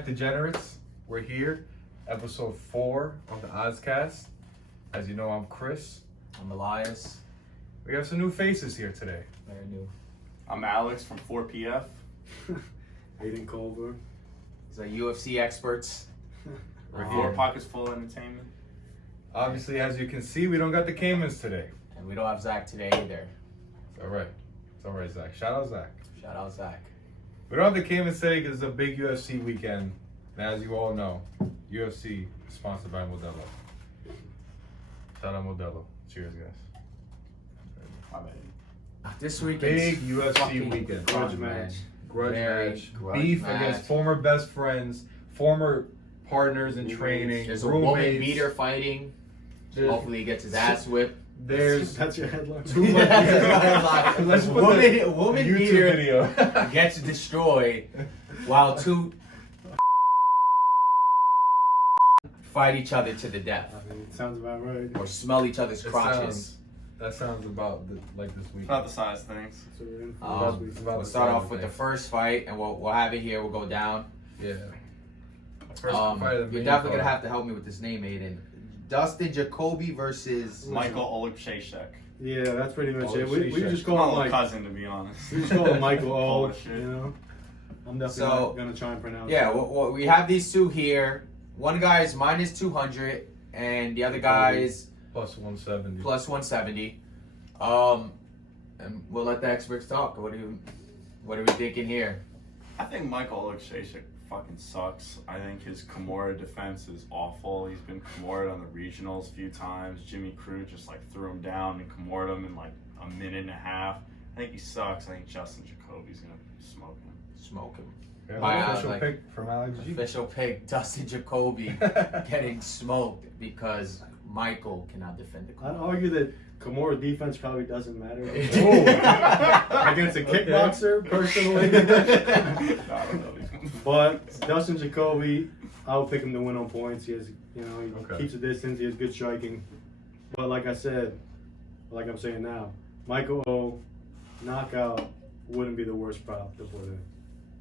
back, Degenerates. We're here, episode 4 of the Ozcast. As you know, I'm Chris. I'm Elias. We have some new faces here today. Very new. I'm Alex from 4PF. Aiden Culver. These are UFC experts. We're Four here. Pockets Full of Entertainment. Obviously, as you can see, we don't got the Caymans today. And we don't have Zach today either. It's all right. It's all right, Zach. Shout out, Zach. Shout out Zach. We don't have the Caymans today because it's a big UFC weekend. And as you all know, UFC is sponsored by Modelo. Shout out Modelo. Cheers, guys. My bad. This week Big is UFC fucking weekend. Grudge fun, match. Grudge Very match. grudge Beef match. against former best friends, former partners in Roommates. training, There's a roommates. woman beater fighting. There's- Hopefully he gets his ass whipped. There's That's your headline. too much. Let's put the woman YouTube beater video. gets destroyed while two fight each other to the death I mean, it sounds about right. or smell each other's crotches. That sounds about like this week. It's not the size things. So we're in for About- this week. about We'll the start same off with the thing. first fight, and we'll have it here. We'll go down. Yeah. First fight of the You're main definitely gonna card. have to help me with this name, Aiden. Dustin Jacoby versus Michael Olipshashek. Yeah, that's pretty much Oh, it. We shit. just My call him little like cousin, to be honest. we just call him Michael O. Polish shit. You know, I'm definitely So- not gonna try and pronounce. Yeah, it. well, we have these two here. One guy is minus 200, and the other guy is Plus 170. plus 170. And we'll let the experts talk. What are we thinking here? I think Michael Olipshashek fucking sucks. I think his Kimura defense is awful. He's been Kimura on the regionals a few times. Jimmy Crew just like threw him down and Kimura him in like a minute and a half. I think he sucks. I think Justin Jacoby's gonna smoke him. Smoke him. Yeah, My, official like- pick from Alex G. Official pick, Dustin Jacoby getting smoked because Michael cannot defend the I'd corner. argue that Kimura defense probably doesn't matter. Oh. Against a Okay. kickboxer, personally. I don't know these ones. But Dustin Jacoby, I would pick him to win on points. He has, he Okay. keeps the distance. He has good striking. But like I said, like I'm saying now, Michael O, knockout wouldn't be the worst prop to put in.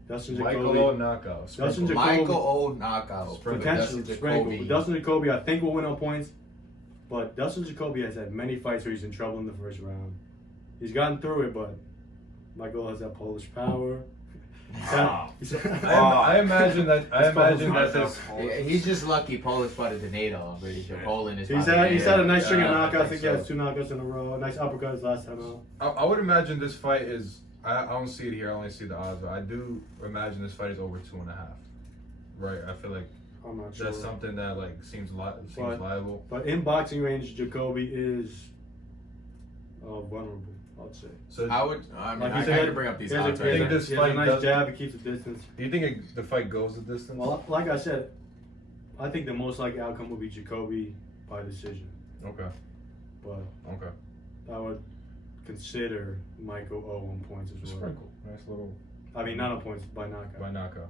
Dustin Jacoby, Michael O knockout. Dustin Sprinkle. Jacoby- Michael O knockout. Sprinkle. potentially Dustin sprinkle. Jacoby. But Dustin Jacoby, I think will win on points. But Dustin Jacoby has had many fights where he's in trouble in the first round. He's gotten through it, but Michael has that Polish power. Wow. I imagine that. I imagine that Myself this. Polish. Yeah, he's just lucky Polish fought the NATO. I'm pretty sure Poland is. He's probably had a nice string of Yeah, knockouts. I think he so. has 2 knockouts in a row. A nice uppercut his last time out. I would imagine this fight is. I don't see it here. I only see the odds, but I do imagine this fight is over 2.5. Right. I feel like I'm not sure. that's something that like seems But- liable. But in boxing range, Jacoby is vulnerable, I'd say. So I would. I mean, Like you I said, had to bring up these He has odds a, right think here. this he has a fight nice does- jab. He keeps the distance. do you think the fight goes the distance? Well, like I said, I think the most likely outcome would be Jacoby by decision. Okay. But Okay. I would consider Michael O on points as well. Sprinkle. Nice little I mean, not on points, by knockout. by knockout.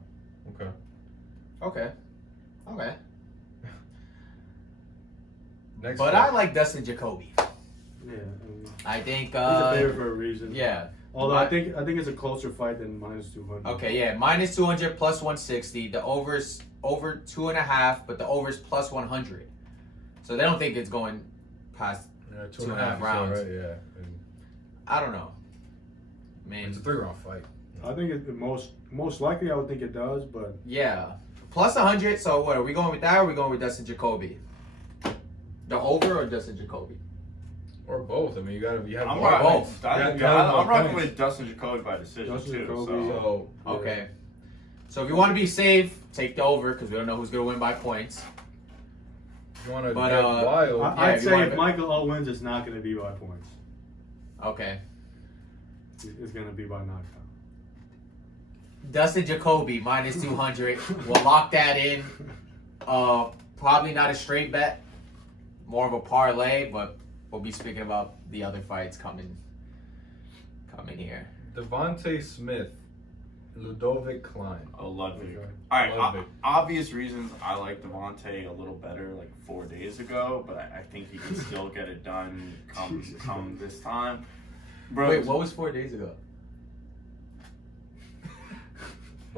Okay. Okay. Okay. Next. But fight. I like Dustin Jacoby. Yeah, I mean, I think. he's a favorite for a reason. Yeah. Although I think it's a closer fight than minus 200. Okay. Yeah. Minus 200 plus 160. The over's over 2.5, but the over's plus 100. So they don't think it's going past. Yeah, 2.5 2.5 rounds. Right. Yeah. And I don't know. I mean, it's a 3-round fight. I think it most likely I would think it does, but yeah. Plus 100. So what are we going with that? Or are we going with Dustin Jacoby? The over or Dustin Jacoby? Or both. I mean, you have I'm more rocking. both. I'm rocking with Dustin Jacoby by decision Dustin too. Jacoby. So. So Okay. So if you want to be safe, take the over because we don't know who's going to win by points. if you want to But, get uh, wild, Yeah, I'd if you say wanna if bet- Michael O wins, it's not going to be by points. Okay. It's going to be by knockout. Dustin Jacoby minus 200. We'll lock that in. Probably not a straight bet, more of a parlay, but we'll be speaking about the other fights coming here. Devontae Smith, Ludovic Klein. Oh, Ludwig. Okay. All right, Ludwig. obvious reasons I like Devontae a little better like 4 days ago, but I think he can still get it done come this time. Bro, Wait, what was 4 days ago?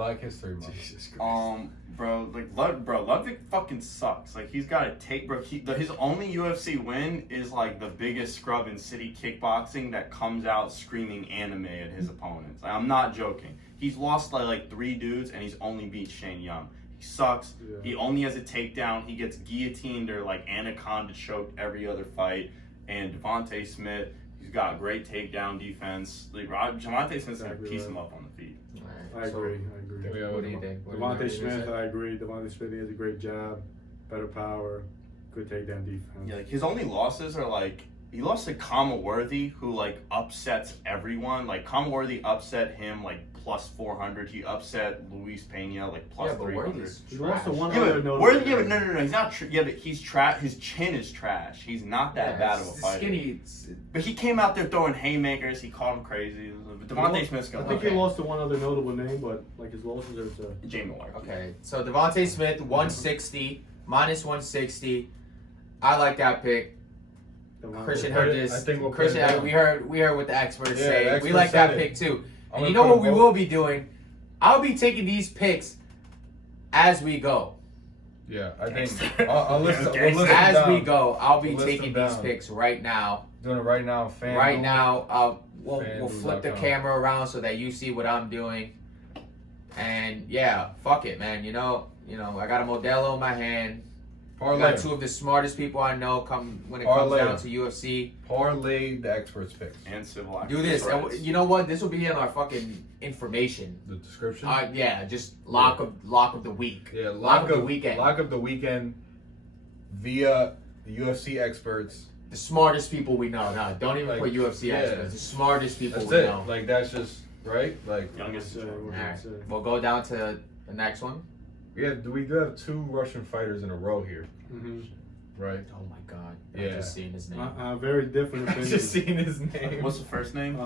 Black History Month. Jesus Christ. Ludwig fucking sucks. Like, he's got to take, bro. His only UFC win is like the biggest scrub in city kickboxing that comes out screaming anime at his opponents. Like, I'm not joking. He's lost like 3 dudes, and he's only beat Shane Young. He sucks. Yeah. He only has a takedown. He gets guillotined or like anaconda choked every other fight. And Devontae Smith, he's got great takedown defense. Like, Devontae Smith's gonna piece him up on the feet. I agree. What do you think? Devontae Smith, I agree. Devontae Smith, he has a great jab, better power, good takedown defense. Yeah, like his only losses are like he lost to Kama Worthy, who like upsets everyone. Like Kama Worthy upset him like plus 400. He upset Luis Pena like plus 300. He lost to one Yeah, other but notable Worthy, yeah, guy. but no. He's not. Yeah, but he's trash. His chin is trash. He's not that bad of a fighter. Skinny. But he came out there throwing haymakers. He called him crazy. Devontae Smith's I gonna. think he lost to one other notable name, but like his losses are to Jamie Malarkey. Okay, so Devontae Smith 160 minus 160. I like that pick. Christian heard this. I think we'll put Christian, it down. we heard what the experts Yeah, say. the We experts like that said it. pick too. I'm And you gonna know put what them we both. will be doing? I'll be taking these picks as we go. Yeah, I think I'll list we'll list them As down. we go, I'll be We'll list taking them these down. picks right now. Doing it right now, fan. Right now, we'll FanDuel.com. flip the camera around so that you see what I'm doing. And yeah, fuck it, man. You know, I got a Modelo in my hand. I Parlay. got 2 of the smartest people I know come when it Parlay. comes down to UFC. Parlay the experts picks. And civil Do this. And rights. you know what? This will be in our fucking information. The description. Yeah, just lock of the week. Yeah, Lock of the weekend. Lock of the weekend via the UFC experts. The smartest people we know. No, don't even Like, put UFC yeah. experts. The smartest people That's we it. know. Like that's just right. Like Youngest. Alright, we'll go down to the next one. yeah, we do have 2 Russian fighters in a row here, Mhm. right? Oh my god. Yeah. I'm just seeing his name. Very different I opinions. just seen his name. What's the first name?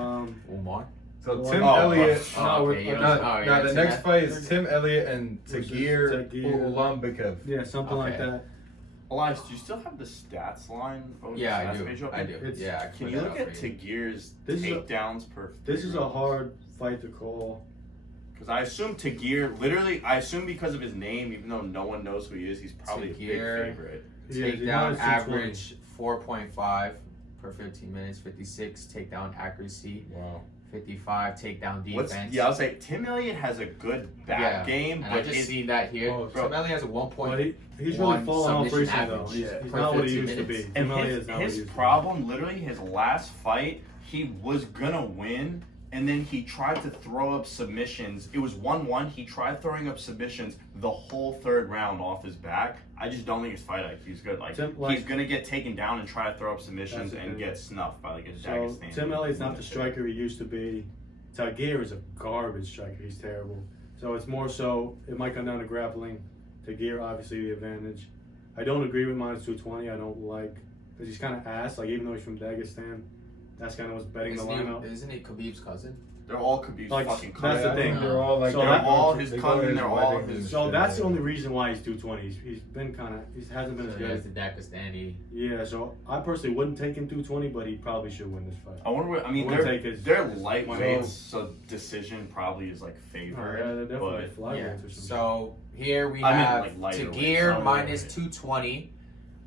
Umar? So Well, Tim oh, Elliott. Oh, No, okay, you don't- No, oh, no, yeah, the it's next that. fight is Tim Elliott and Versus Tagir Tagir. Ulanbekov. Yeah, something like Okay. that. Elias, do you still have the stats line? Yeah, I Stats do. page open? I do. It's- Yeah, I Can put you that look up at for you. Tagir's This is a- takedowns per? This is a hard fight to call. Because I assume Tagir, literally, I assume because of his name, even though no one knows who he is, he's probably a Tagir. big favorite. Yeah, he's Takedown minus 220. average 4.5 per 15 minutes, 56 takedown accuracy, Wow. 55 takedown defense. Yeah, I was like, Tim Elliott has a good back game, and I but just his, seen that here. Oh, Tim Elliott has a 1 But point. he's really One fallen off submission recently, though. average He's per not what he 15 used to be. minutes. and Tim Elliott is not what he his used to be. problem, literally, his last fight, he was gonna win, and then he tried to throw up submissions. It was 1-1. He tried throwing up submissions the whole 3rd round off his back. I just don't think his fight IQ's good. Like, he's gonna get taken down and try to throw up submissions That's the and thing. get snuffed by like a So Dagestani. Tim Elliott's not the striker he used to be. Tagir is a garbage striker. He's terrible. So it's more so it might come down to grappling. Tagir obviously the advantage. I don't agree with minus 220. I don't like because he's kind of ass. Like even though he's from Dagestan, that's kind of what's betting the lineup. Isn't he Khabib's cousin? They're all Khabib's Like, fucking that's the cousins. thing. They're all like So they're that- all his they go cousin, to his they're all weddings and So shit. that's the only reason why he's 220. He's been kind of he hasn't been as He has good. the Dagestani. Yeah. So I personally wouldn't take him 220, but he probably should win this fight. I wonder what, I mean, I wouldn't take his- they're lightweights, so decision probably is like favored. Yeah, they're definitely but flyweights Yeah. or something. So here we I meant, have like, lighter weight, Tagir not minus lightweight. 220,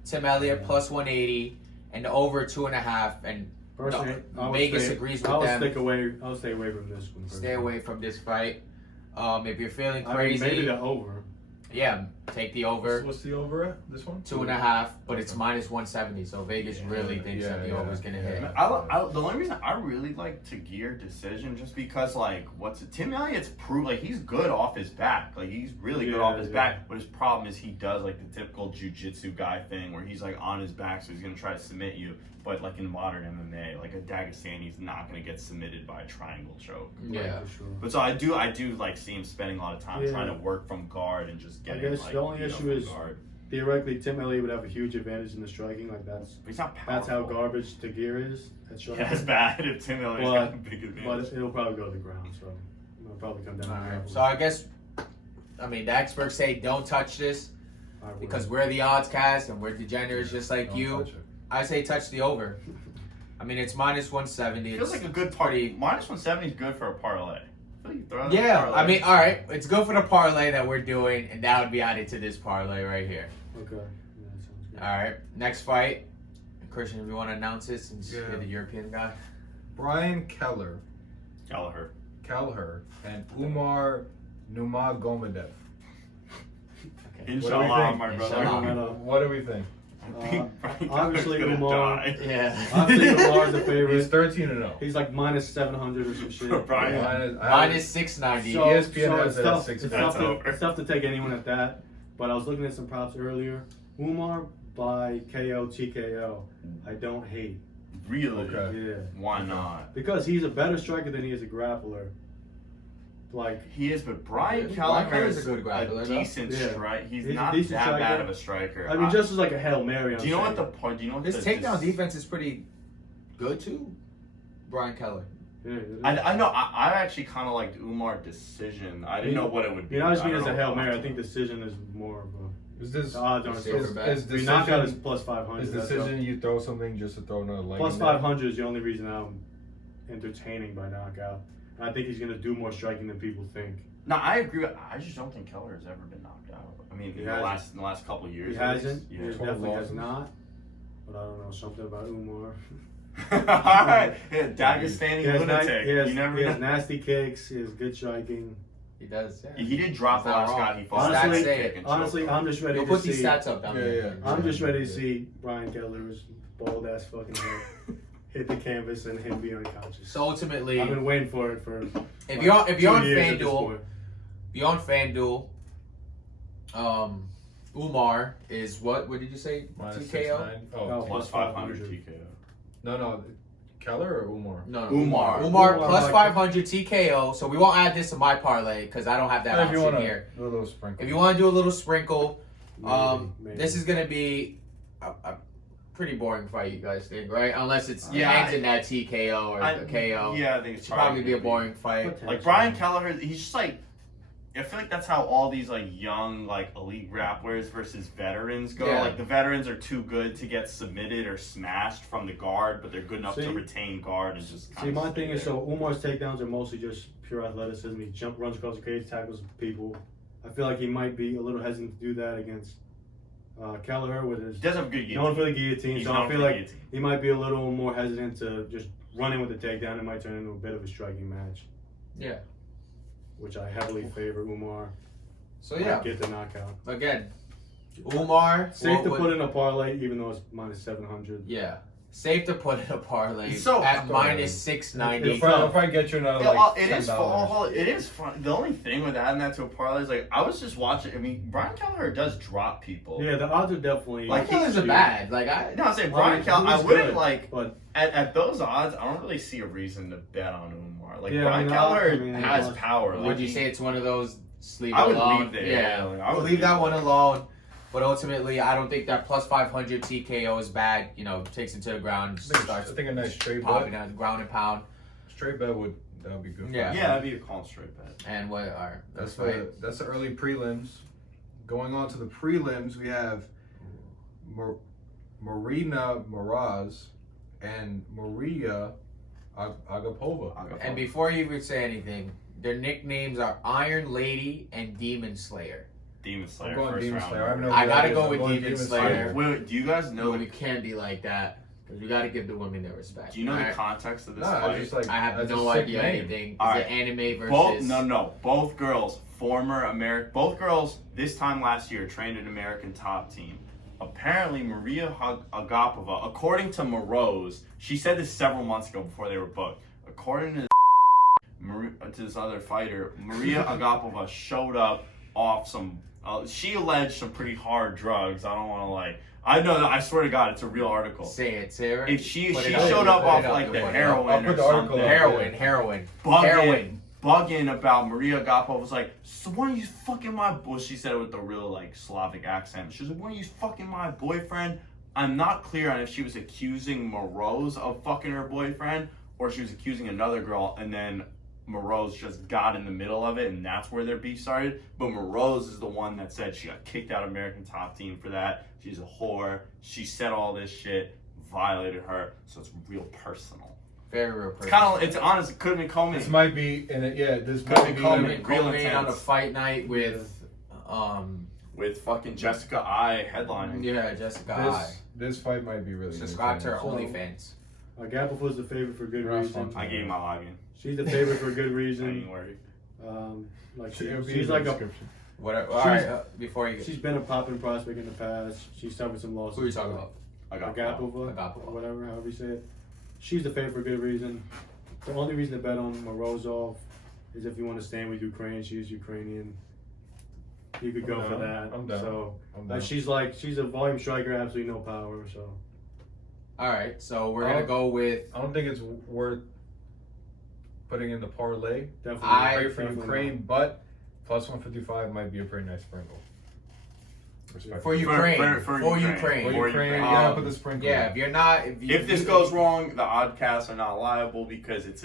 Tim Elliott plus 180, and over 2.5. And Personally, I would Vegas stay- agrees with I would them. stick away. I'll stay away from this one. Stay away from this fight. If you're feeling I mean, crazy, maybe the over. yeah, take the over. What's the over at this one? 2.5, but it's minus 170, so Vegas really thinks that the yeah, over is gonna hit. yeah. The only reason I really like Tagir decision just because like Tim Elliott's like he's good off his back, like he's really good Yeah, off his yeah. back, but his problem is he does like the typical jiu-jitsu guy thing where he's like on his back, so he's gonna try to submit you, but like in modern MMA, like a Dagestani's not gonna get submitted by a triangle choke. Yeah. For sure. But so I do like see him spending a lot of time Yeah. trying to work from guard and just getting guess like the only beat up issue from is- guard. Theoretically, Tim Elliott would have a huge advantage in the striking. Like But he's not powerful. that's how garbage Tagir is at striking. Yeah, it's bad if Tim Elliott's got a big But advantage. it'll probably go to the ground. So it'll probably come down. to Alright, grappling. so I guess, the experts say don't touch this I would. because we're the odds cast and we're degenerates just like Don't you. touch it. I say touch the over. It's minus 170. It feels It's like a good party. Minus 170 is good for a parlay. feel you throw out Yeah, a parlay. I mean, all right, it's good for the parlay that we're doing, and that would be added to this parlay right here. Okay. Yeah, that sounds good. All right, next fight. Christian, if you want to announce it since Yeah. you're the European guy. Brian Kelleher and Umar Nurmagomedov. Okay. Inshallah, think? my brother. Inshallah. What do we think? I think Brian obviously, Keller's gonna Umar- die. Yeah. Obviously, Umar's the He's favorite. 13-0. He's like minus 700 or some shit. Brian. Yeah. Minus 690. So, ESPN has it's it at tough, 6. it's That's tough to, over. it's tough to take anyone at that. But I was looking at some props earlier. Umar by KO TKO. I don't hate. Really? Okay. Yeah. Why not? Because he's a better striker than he is a grappler. Like, He is, but Brian Brian Kelleher Keller's is a good grappler, though. decent Yeah. striker. He's He's a not decent that striker. bad of a striker. I mean, just as like a Hail Mary. do you know what the point? Do you know what His the takedown defense is pretty good too. Brian Keller. Yeah, it is. I know. I actually kind of liked Umar decision. I didn't know what it would be. You know, I just I mean don't as a know Hail what Mary. I to- think decision is more of a. Is this The odds aren't Safer so. bet. is I mean, knockout is decision, plus 500. is that's decision you throw something just to throw another leg? Plus in there? 500 is the only reason I'm entertaining by knockout. And I think he's going to do more striking than people think. No, I agree. I just don't think Keller has ever been knocked out. I mean, He in the hasn't. last couple of years. He at least. hasn't. Yeah. He 12 definitely has losses. not. But I don't know, something about Umar. All right, yeah, He Dagestani has, lunatic. You never he has know. nasty kicks. He has good striking. He does. Yeah. He did drop the He's not last wrong. guy he fought. Honestly- Stats say it. Honestly, I'm just ready You'll to put see. these stats up down Yeah, there. yeah. I'm just ready to see Brian Keller's bald ass fucking head hit the canvas and him be unconscious. So ultimately, I've been waiting for it for. if you're on 2 years at this FanDuel, point. beyond FanDuel, Umar is what? What did you say? Minus TKO? 6-9. Oh, No. Plus 500 TKO. no. Keller or Umar? No, Umar. Umar Umar plus like- 500 TKO. So we won't add this to my parlay because I don't have that If you option want here. to do a little sprinkle. If you want to do a little sprinkle, Maybe. this is gonna be a pretty boring fight, you guys think, right? Unless it's Yeah, ends in that TKO or the KO. Yeah, I think it's It's probably be a gonna boring fight. Like Brian Kelleher, he's just like. I feel like that's how all these like young like elite grapplers versus veterans go. Yeah. Like the veterans are too good to get submitted or smashed from the guard, but they're good enough See- to retain guard and just. See, kinda my stay thing is, there. so Umar's takedowns are mostly just pure athleticism. He runs across the cage, tackles people. I feel like he might be a little hesitant to do that against Kelleher with his He does have a good known for guillotine. the guillotine. He's So known I for feel the like guillotine. he might be a little more hesitant to just run in with the takedown. It might turn into a bit of a striking match, Yeah. which I heavily favor Umar. So Might yeah, get the knockout. again, Umar. Safe to what put would- in a parlay, even though it's minus 700. Yeah, safe to put in a parlay So- at minus 690. I'll probably get you another Yeah, well, like it is $10. fun. It is fun. The only thing with adding that to a parlay is like I was just watching. I mean, Brian Kelleher does drop people. Yeah, the odds are definitely Like, Keller's a bad. Like I. No, I'm saying Well, Brian Kelleher. I he's wouldn't good, like but at those odds. I don't really see a reason to bet on Umar. Like Yeah, Brian I mean, Kelleher I mean, has like, power. Like, Would you say it's one of those sleep I would alone? leave there. Yeah, Like, I I would would leave that leave one there. alone. But ultimately, I don't think that plus 500 TKO is bad. You know, takes him to the ground, and I starts think a nice straight popping bet. out, ground and pound. Straight bet would be good. For Yeah. us. Yeah, that'd be a call straight bet. And what are That's right. the early prelims. Going on to the prelims, we have Marina Maroz and Maria Agapova. And before you even say anything, their nicknames are Iron Lady and Demon Slayer. Demon Slayer. I'm going first Demon round. Slayer. I have no I gotta idea. go I'm with going Demon Wait, Slayer. wait, do you guys know? No, we can't be like that because we got to give the women their respect. Do you know the Alright? context of this Nah, fight? it's just like I have that's a no sick idea name. anything. Is Alright. it anime versus? Both girls, former American. Both girls this time last year trained an American top team. Apparently, Maria Agapova, according to Maroz, she said this several months ago before they were booked. According to this other fighter, Maria Agapova showed up off some. She alleged some pretty hard drugs. I don't want to like. I know. I swear to God, it's a real article. Say it, Sarah. If she Put it showed up, up put off it up, like put the it up. heroin I'll or put the article something, up. heroin. bugging about Maria Agapova was like, so why are you fucking my boy? She said it with a real like Slavic accent. She was like, why are you fucking my boyfriend? I'm not clear on if she was accusing Maroz of fucking her boyfriend or she was accusing another girl and then Maroz just got in the middle of it and that's where their beef started. But Maroz is the one that said she got kicked out of American Top Team for that. She's a whore. She said all this shit, violated her, so it's real personal. Very real It's person. kind of, it's honest. It could have been Coleman. This might be, this Could might be be. Coleman. Coleman real on a intense. fight night with With fucking Jessica I headlining. yeah, Jessica I. This fight might be really. Subscribe to her entertaining. OnlyFans. Gapplefoot's the favorite for good Rough reason. one. I gave you my login. She's the favorite for good I ain't reason. worried. Like It'll be in she's the like a. description. Whatever. All right, before you get, She's been a popping prospect in the past. She's suffered some losses. who are you talking about? I got Agapova, Agapova. or whatever, however you say it. She's the favorite for good reason. The only reason to bet on Marozov is if you want to stand with Ukraine. She's Ukrainian. You could go I'm for down. that. I'm down. So I'm down. she's a volume striker, absolutely no power. So All right, so we're gonna go with. I don't think it's worth putting in the parlay. definitely. I Pray for definitely Ukraine, but plus 155 might be a pretty nice sprinkle. Respect. For Ukraine. for For Ukraine. Ukraine. For For Ukraine, Ukraine. yeah, put the sprinkle. Yeah, if you're not, If this goes wrong, the oddcasts are not liable because it's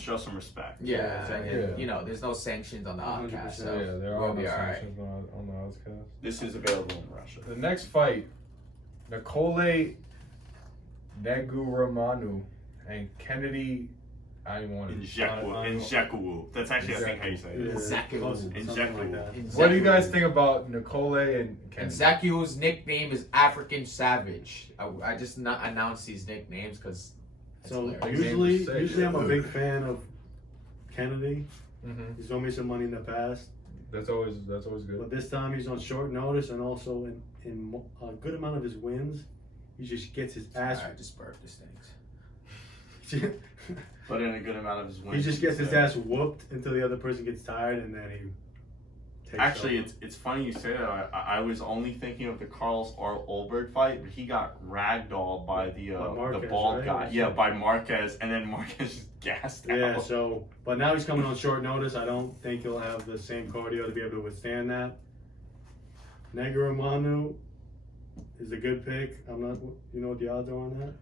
show some respect. yeah, Exactly. and, you know, there's no sanctions on the 100%. podcast, so Yeah, there we'll are no be all right. sanctions on the Ozcast. This is available in Russia. The next fight, Nicole Neguramanu and Kennedy. I don't even want to. Injekwu. That's actually, I think, how you say it. Yeah, Exactly. close, something like that. What do you guys think about Nicole and And Kennedy? Zakiu's nickname is African Savage. I just not announced these nicknames because. So hilarious. usually I'm a big fan of Kennedy. Mm-hmm. He's won me some money in the past, That's always good. but this time he's on short notice, and also in a good amount of his wins, he just gets his ass. I just burped. This stinks. But in a good amount of his wins. He just gets his ass whooped until the other person gets tired, and then he takes Actually, over. it's funny you say that. I was only thinking of the Carlos Ulberg fight, but he got ragdolled by the Marquez, bald right? guy. Yeah, by Marquez, and then Marquez just gassed out. Yeah, so, but now he's coming on short notice. I don't think he'll have the same cardio to be able to withstand that. Neguramanu is a good pick. I'm not, you know what the odds are on that?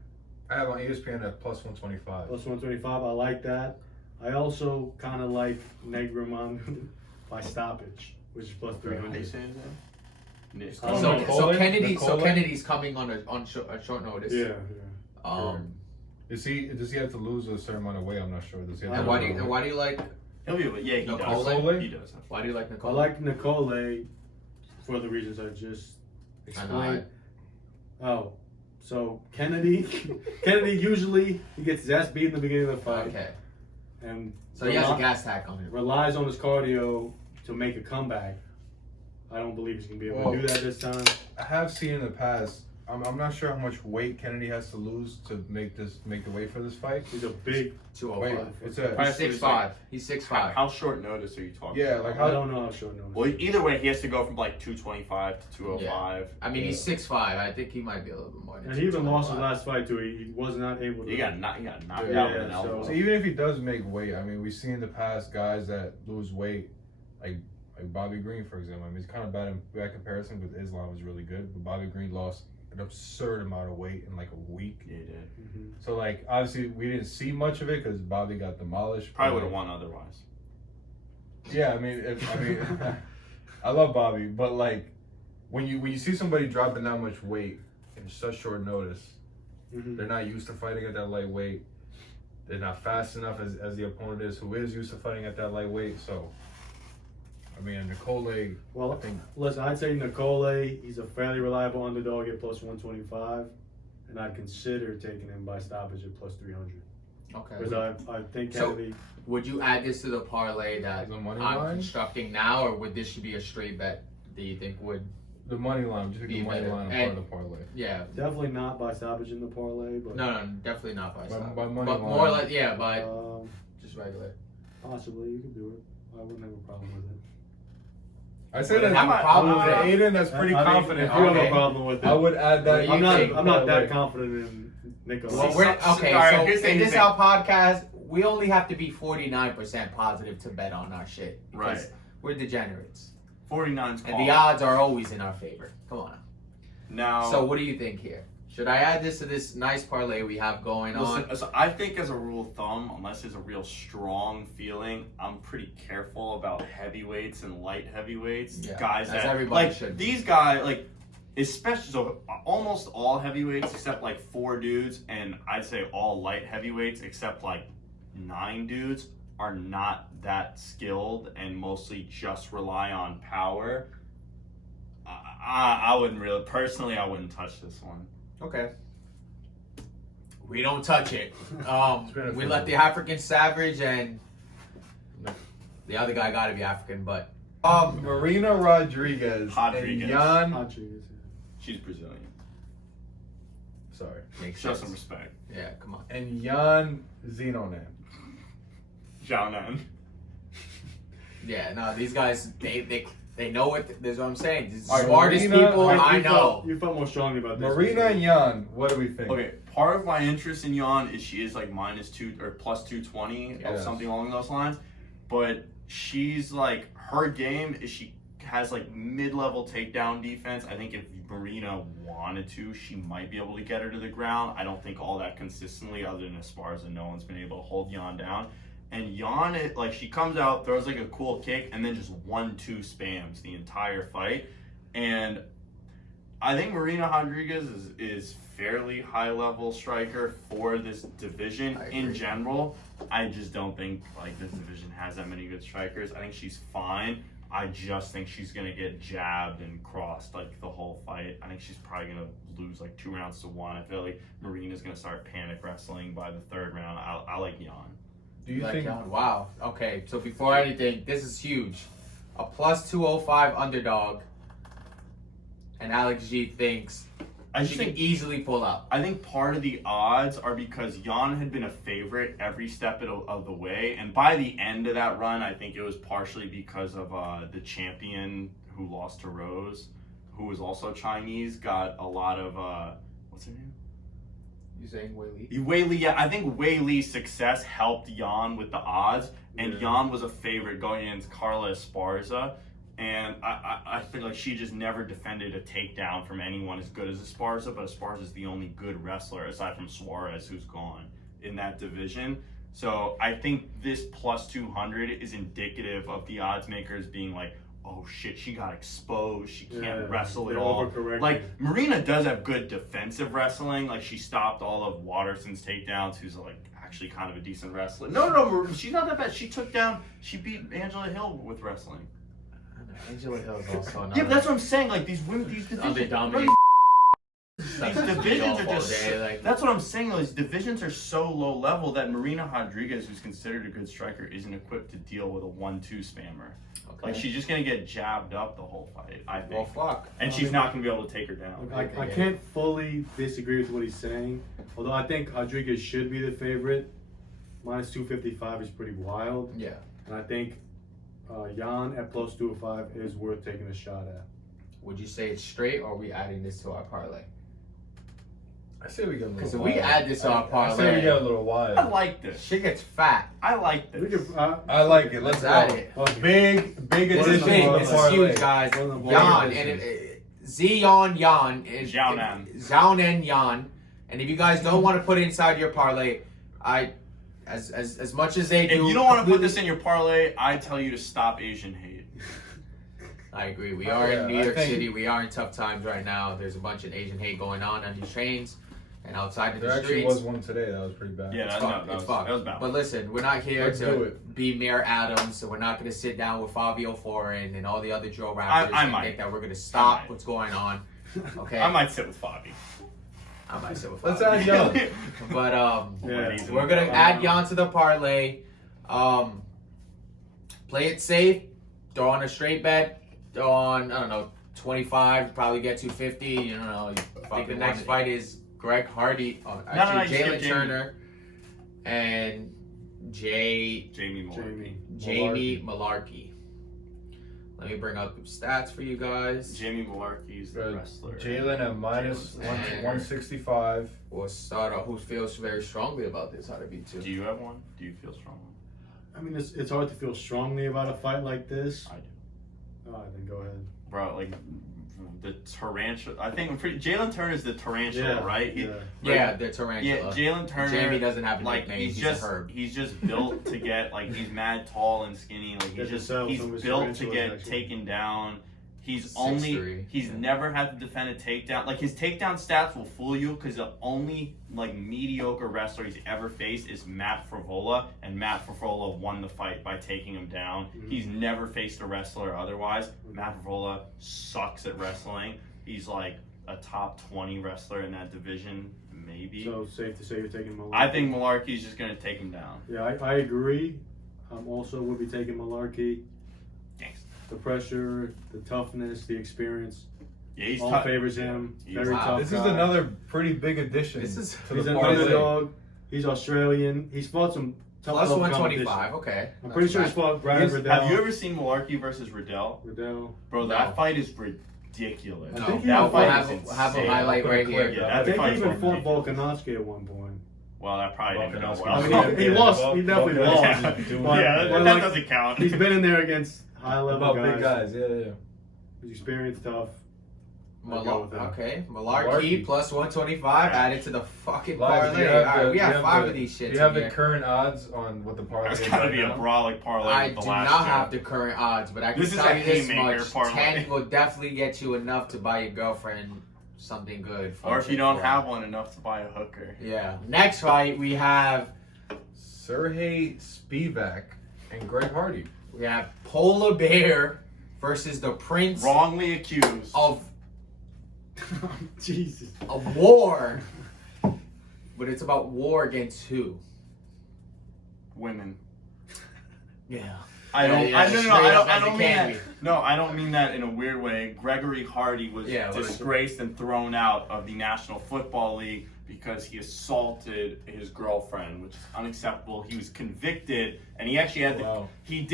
I have on ESPN at plus 125. Plus 125, I like that. I also kind of like Neguramanu by stoppage, which is plus How you 300. say his name? I don't know. So Nicole? Kennedy's coming on short notice. Yeah, Does he have to lose a certain amount of weight? I'm not sure. Does he have And to why lose do you like He'll be able to, yeah, he Nicole? does. He does. why do you like I Nicole? like Nicole for the reasons I just explained. Oh, so Kennedy usually he gets his ass beat in the beginning of the fight, Okay, and so he has a gas tack on him. relies on his cardio to make a comeback. I don't believe he's gonna be able to do that this time. I have seen in the past. I'm not sure how much weight Kennedy has to lose to make the weight for this fight. He's a big. Wait, 205. it's He's a 6'5". He's 6'5". How short notice are you talking Yeah, about? like I don't know how short notice. Well, either way, he has to go from like 225 to 205. I mean, he's 6'5". I think he might be a little bit more. Than And he even lost his 225. last fight too. He was not able to. He got knocked Yeah, out with an so- elbow. So even if he does make weight, I mean, we've seen in the past guys that lose weight, like Bobby Green, for example. I mean, it's kind of bad comparison, but Islam was really good. But Bobby Green lost an absurd amount of weight in like a week. Yeah, he did. Mhm. So like, obviously, we didn't see much of it because Bobby got demolished. Probably but, would have won otherwise. Yeah, I mean, I love Bobby, but like, when you see somebody dropping that much weight in such short notice, Mhm. they're not used to fighting at that lightweight. They're not fast enough as the opponent is, who is used to fighting at that lightweight. So, I mean, Nicole, Well, I think listen, I'd say Nicole. He's a fairly reliable underdog at plus 125, and I'd consider taking him by stoppage at plus 300 because Okay. I think So- Kennedy. Would you add this to the parlay that The money I'm line? constructing now, or would this be a straight bet? Do you think would? the money line, just Be the money better. line part And- of the parlay. Yeah. Definitely not by stoppage in the parlay, but No, definitely not by stock. by money but line. more like by um, just regular. possibly you could do it. I wouldn't have a problem with it. I say Wouldn't that have a problem for with it. Aiden, that's pretty I mean, confident. If you have Okay. a problem with it, I would add that. What do you think? I'm not that confident in Nicholas. Well, See, we're, so- okay, all right, so here's the in this thing. our podcast, we only have to be 49% positive to bet on our shit. Because Right. we're degenerates. 49's And the odds are always in our favor. Come on. Now, So what do you think here? Should I add this to this nice parlay we have going on? listen, so I think as a rule of thumb, unless there's a real strong feeling, I'm pretty careful about heavyweights and light heavyweights. Yeah, Guys as that everybody like should be. these guys, like especially so almost all heavyweights except like 4 dudes, and I'd say all light heavyweights except like 9 dudes are not that skilled and mostly just rely on power. I wouldn't really, personally, I wouldn't touch this one. Okay. We don't touch it. been We a let the African savage and the other guy got to be African, but Marina Rodriguez Rodriguez. and Jan. Rodriguez, She's Brazilian. Sorry. makes Show sense. some respect. Yeah, come on. And Jan Xianoan. Xiaonan. Yeah, no, these guys they know what. This is what I'm saying. These All right, smartest Marina- people I know. You felt more strongly about this. Marina and Jan, what do we think? Okay, part of my interest in Jan is she is like -2 or +220 or Yes. something along those lines. But she's like, her game is she has like mid-level takedown defense. I think if Marina wanted to, she might be able to get her to the ground. I don't think all that consistently, other than Esparza, no one's been able to hold Jan down. And Jan, like, she comes out, throws like a cool kick, and then just 1-2 spams the entire fight. And I think Marina Rodriguez is fairly high-level striker for this division in general. I just don't think like this division has that many good strikers. I think she's fine. I just think she's gonna get jabbed and crossed like the whole fight. I think she's probably gonna lose like 2 rounds to 1. I feel like Marina's gonna start panic wrestling by the 3rd round. I like Jan. Do you Like, think? wow. Okay, so before anything, this is huge. A +205 underdog, and Alex G thinks I she just can think easily pull out. I think part of the odds are because Jan had been a favorite every step of the way, and by the end of that run, I think it was partially because of the champion who lost to Rose, who was also Chinese, got a lot of what's her name? You saying Wei Li? Wei Li, yeah, I think Wei Li's success helped Jan with the odds, and Jan was a favorite going against Carla Esparza, and I feel like she just never defended a takedown from anyone as good as Esparza, but Esparza's the only good wrestler aside from Suarez, who's gone in that division. So I think this +200 is indicative of the odds makers being like, oh shit, she got exposed. She can't wrestle at all. Like, Marina does have good defensive wrestling. Like, she stopped all of Watterson's takedowns, who's like actually kind of a decent wrestler. No, she's not that bad. She beat Angela Hill with wrestling. Angela Hill is also another. Yeah, but that's what I'm saying. Like, these women, these divisions, dominate. these divisions are just. like, That's what I'm saying. These divisions are so low level that Marina Rodriguez, who's considered a good striker, isn't equipped to deal with a 1-2 spammer. okay. Like, she's just gonna get jabbed up the whole fight, I think. Well, fuck. And she's not gonna be able to take her down. I can't fully disagree with what he's saying, although I think Rodriguez should be the favorite. -255 is pretty wild, Yeah. and I think Jan at +205 is worth taking a shot at. Would you say it's straight, or are we adding this to our parlay? I say we get a little. Because if wild. we add this to our I say we parlay, get a little wild. I like this. shit gets fat. I like We this. could, I like it. Let's Let's go. add it. okay. Big This addition is big. to the This is parlay. huge, guys. One of the Jan big and Xian Yan. Xiaonan Yan. And if you guys don't want to put it inside your parlay, as much as they do. If you don't want to put this in your parlay, I tell you to stop Asian hate. I agree. We Oh, are yeah, in New I York think- City. We are in tough times right now. There's a bunch of Asian hate going on these trains and outside of There the actually streets. was one today that was pretty bad. Yeah, It's that's fucked. not, It's that fucked. was bad. But listen, we're not here Let's do to it. be Mayor Adams, so we're not going to sit down with Fabio Foreign and all the other drill rappers I and might. think that we're going to I stop might. what's going on. Okay, I might sit with Fabi. I might sit with Let's Fabio. add Jan. But Yeah. we're gonna add Jan to the parlay. Play it safe. Throw on a straight bet. Throw on, I don't know, 25. Probably get 250. You know, I think the next fight is Greg Hardy. Actually, you Jalen skipped Turner and Jamie Moore. Jamie Malarkey. Let me bring up the stats for you guys. Jamie Malarkey's the wrestler. Jalen at -165. We'll start off. Who feels very strongly about this? How to beat Do two? you have one? Do you feel strong? I mean, it's hard to feel strongly about a fight like this. I do. All right, then go ahead. Bro, like, the tarantula. I think Jalen Turner is the tarantula, right? Yeah, the tarantula. Yeah, Jalen Turner. Jamie doesn't have a like nickname. he's He's just a herb. he's just built to get like he's mad tall and skinny. Like Get he's yourself built some to tarantulas, get actually. taken down. He's 6'3". he's never had to defend a takedown. Like, his takedown stats will fool you because the only like mediocre wrestler he's ever faced is Matt Favola, and Matt Favola won the fight by taking him down. Mhm. He's never faced a wrestler otherwise. Matt Favola sucks at wrestling. He's like a top 20 wrestler in that division, maybe. So safe to say you're taking Malarkey. I think Malarkey's just gonna take him down. Yeah, I agree. Also would be taking Malarkey. Thanks. The pressure, the toughness, the experience, Yeah, he's all tough. favors him. He's Very tough. tough This guy. is another pretty big addition. This is- to He's the an parlay. underdog. He's Australian. He's fought some tough Plus competition. 125. Okay. I'm pretty sure he's fought Brad Riddell. Have you ever seen Malarkey versus Riddell? Riddell. Bro, No. that fight is ridiculous. I No, think he that even will fought- have a insane. highlight right here. Yeah, I that think he fight's even fought ridiculous. Volkanovski at one point. Well, that probably didn't go Volkanovski. well. I mean, he lost. He definitely lost. Yeah, But- that, but that like, doesn't count. he's been in there against high level About guys. big guys, yeah. He's experienced, tough. I'll go with that. Okay, Malarkey. Malarkey plus 125 added to the fucking Live, parlay. you have All right, the- we you have have 5 the- of these shits. Do you have in the here. current odds on what the parlay That's is gotta right be a now? brolic parlay I with the do last not two. have the current odds, but I can This is tell a you this haymaker much: parlay. 10 will definitely get you enough to buy your girlfriend something good. Or if you don't have one, enough to buy a hooker. Yeah. Next fight we have Sergey Spivak and Greg Hardy. Polar Bear versus the Prince Wrongly accused. of Jesus. a war. But it's about war against who? Women. Yeah. I don't. Yeah, I as no, no, straight I up don't. I as it don't mean can that. be. No, I don't mean that in a weird way. Gregory Hardy was Yeah, what is it? disgraced and thrown out of the National Football League because he assaulted his girlfriend, which is unacceptable. He was convicted, and he actually had Wow. he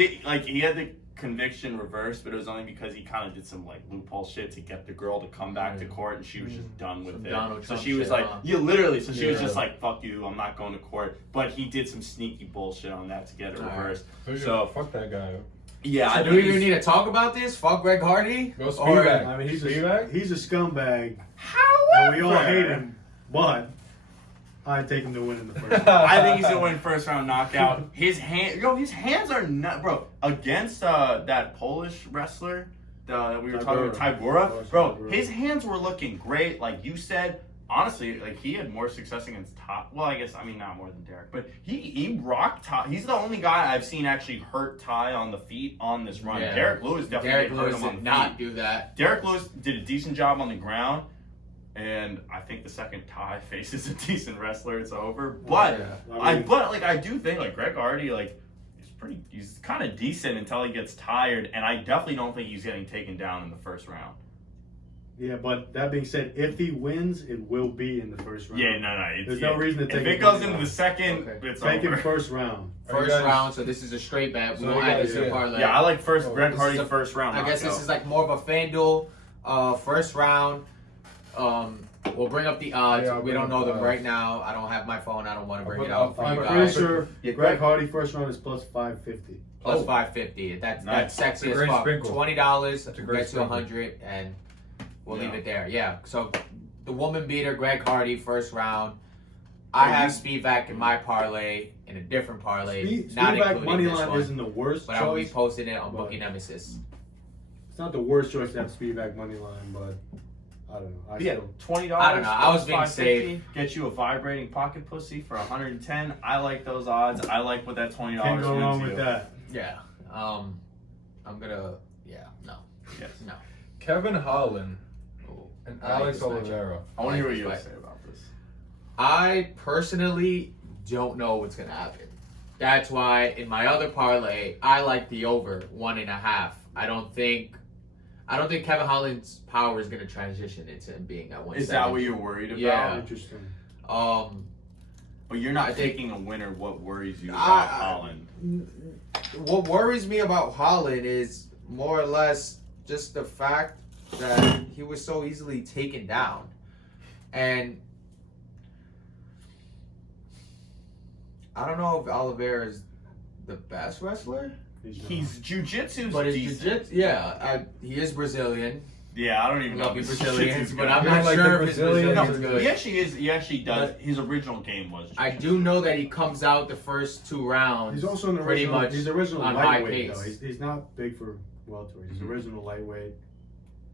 had the conviction reversed, but it was only because he kind of did some like loophole shit to get the girl to come back to court, and she was just done with Some it. Donald So Trump she was shit, like, huh? yeah, literally. So she was Yeah. just like, "Fuck you, I'm not going to court." But he did some sneaky bullshit on that to get it All right. reversed. So So- fuck that guy. Yeah, So I do think we even he's- need to talk about this? Fuck Greg Hardy? Go Or- Spivak. I mean, he's Spivak? a scumbag, However, and we all hate him. But I take him to win in the first round. I think he's gonna win first round knockout. His hands are not, bro. Against that Polish wrestler that we were talking about, Tybura, bro. Tybura. His hands were looking great. Like you said, honestly, like he had more success against top. Well, I guess not more than Derek, but he rocked Ty. He's the only guy I've seen actually hurt Ty on the feet on this run. Yeah. Derek Lewis definitely Derek hurt Lewis him on did the not feet. do that. Derek Lewis did a decent job on the ground, and I think the second Ty faces a decent wrestler, it's over. But Yeah. I do think like Greg Hardy, like he's kind of decent until he gets tired, and I definitely don't think he's getting taken down in the first round. Yeah, but that being said, if he wins, it will be in the first round. Yeah, no. There's no reason to take If him it goes first into round. the second, Okay. it's Take over. him first round. Are you First guys- round, so this is a straight bet. We So won't you add guys- this to the yeah. parlay. Yeah, I like Oh, Greg this Hardy is a- first round. I guess this knockout. is like more of a FanDuel first round. We'll bring up the odds. Yeah, I'll we bring don't up know the them odds. right now. I don't have my phone. I don't want to bring it I'll up for put- you I'm I'm guys. pretty sure Yeah, Greg Hardy first round is plus 550. Plus Oh. 550. That's Nice. sexy That's a as great fuck. sprinkle. $20 That's a great gets you sprinkle. 100, and we'll leave Yeah. it there. Yeah. So the woman beater, Greg Hardy, first round. I have Spivak in my parlay, in a different parlay, not Spivak including money this line one. isn't the worst But I will be choice. posting it on but- Bookie Nemesis. It's not the worst choice to have Spivak money line, but I don't know. Yeah, Still, $20. I don't know, I was being $5.50, get you a vibrating pocket pussy for 110. I like those odds. I like what that $20 can't go wrong wins with you. that. Yeah. I'm gonna. Yeah. No. Yes. No. Kevin Holland Ooh, and I like Alex this matchup. Oliveira. I want to hear what this you have fight. to say about this. I personally don't know what's gonna happen. That's why in my other parlay, I like the over 1.5. I don't think Kevin Holland's power is gonna transition into him being at 170. Is that what you're worried about? Yeah. Interesting. But you're not I think- taking a winner. What worries you about I- Holland? What worries me about Holland is more or less just the fact that he was so easily taken down. And I don't know if Oliveira is the best wrestler, He's jujitsu's but his decent. jiu-jitsu, yeah, he is Brazilian. Yeah, I don't even know Love if you his Brazilians, jiu-jitsu's but good. I'm You not don't like sure the if his Brazilians? Brazilian is No, good. he actually is. He actually does. His original game was. I do know that he comes out the first 2 rounds. He's also an pretty original. much He's original on high lightweight pace. though. He's not big for welterweight. He's original lightweight.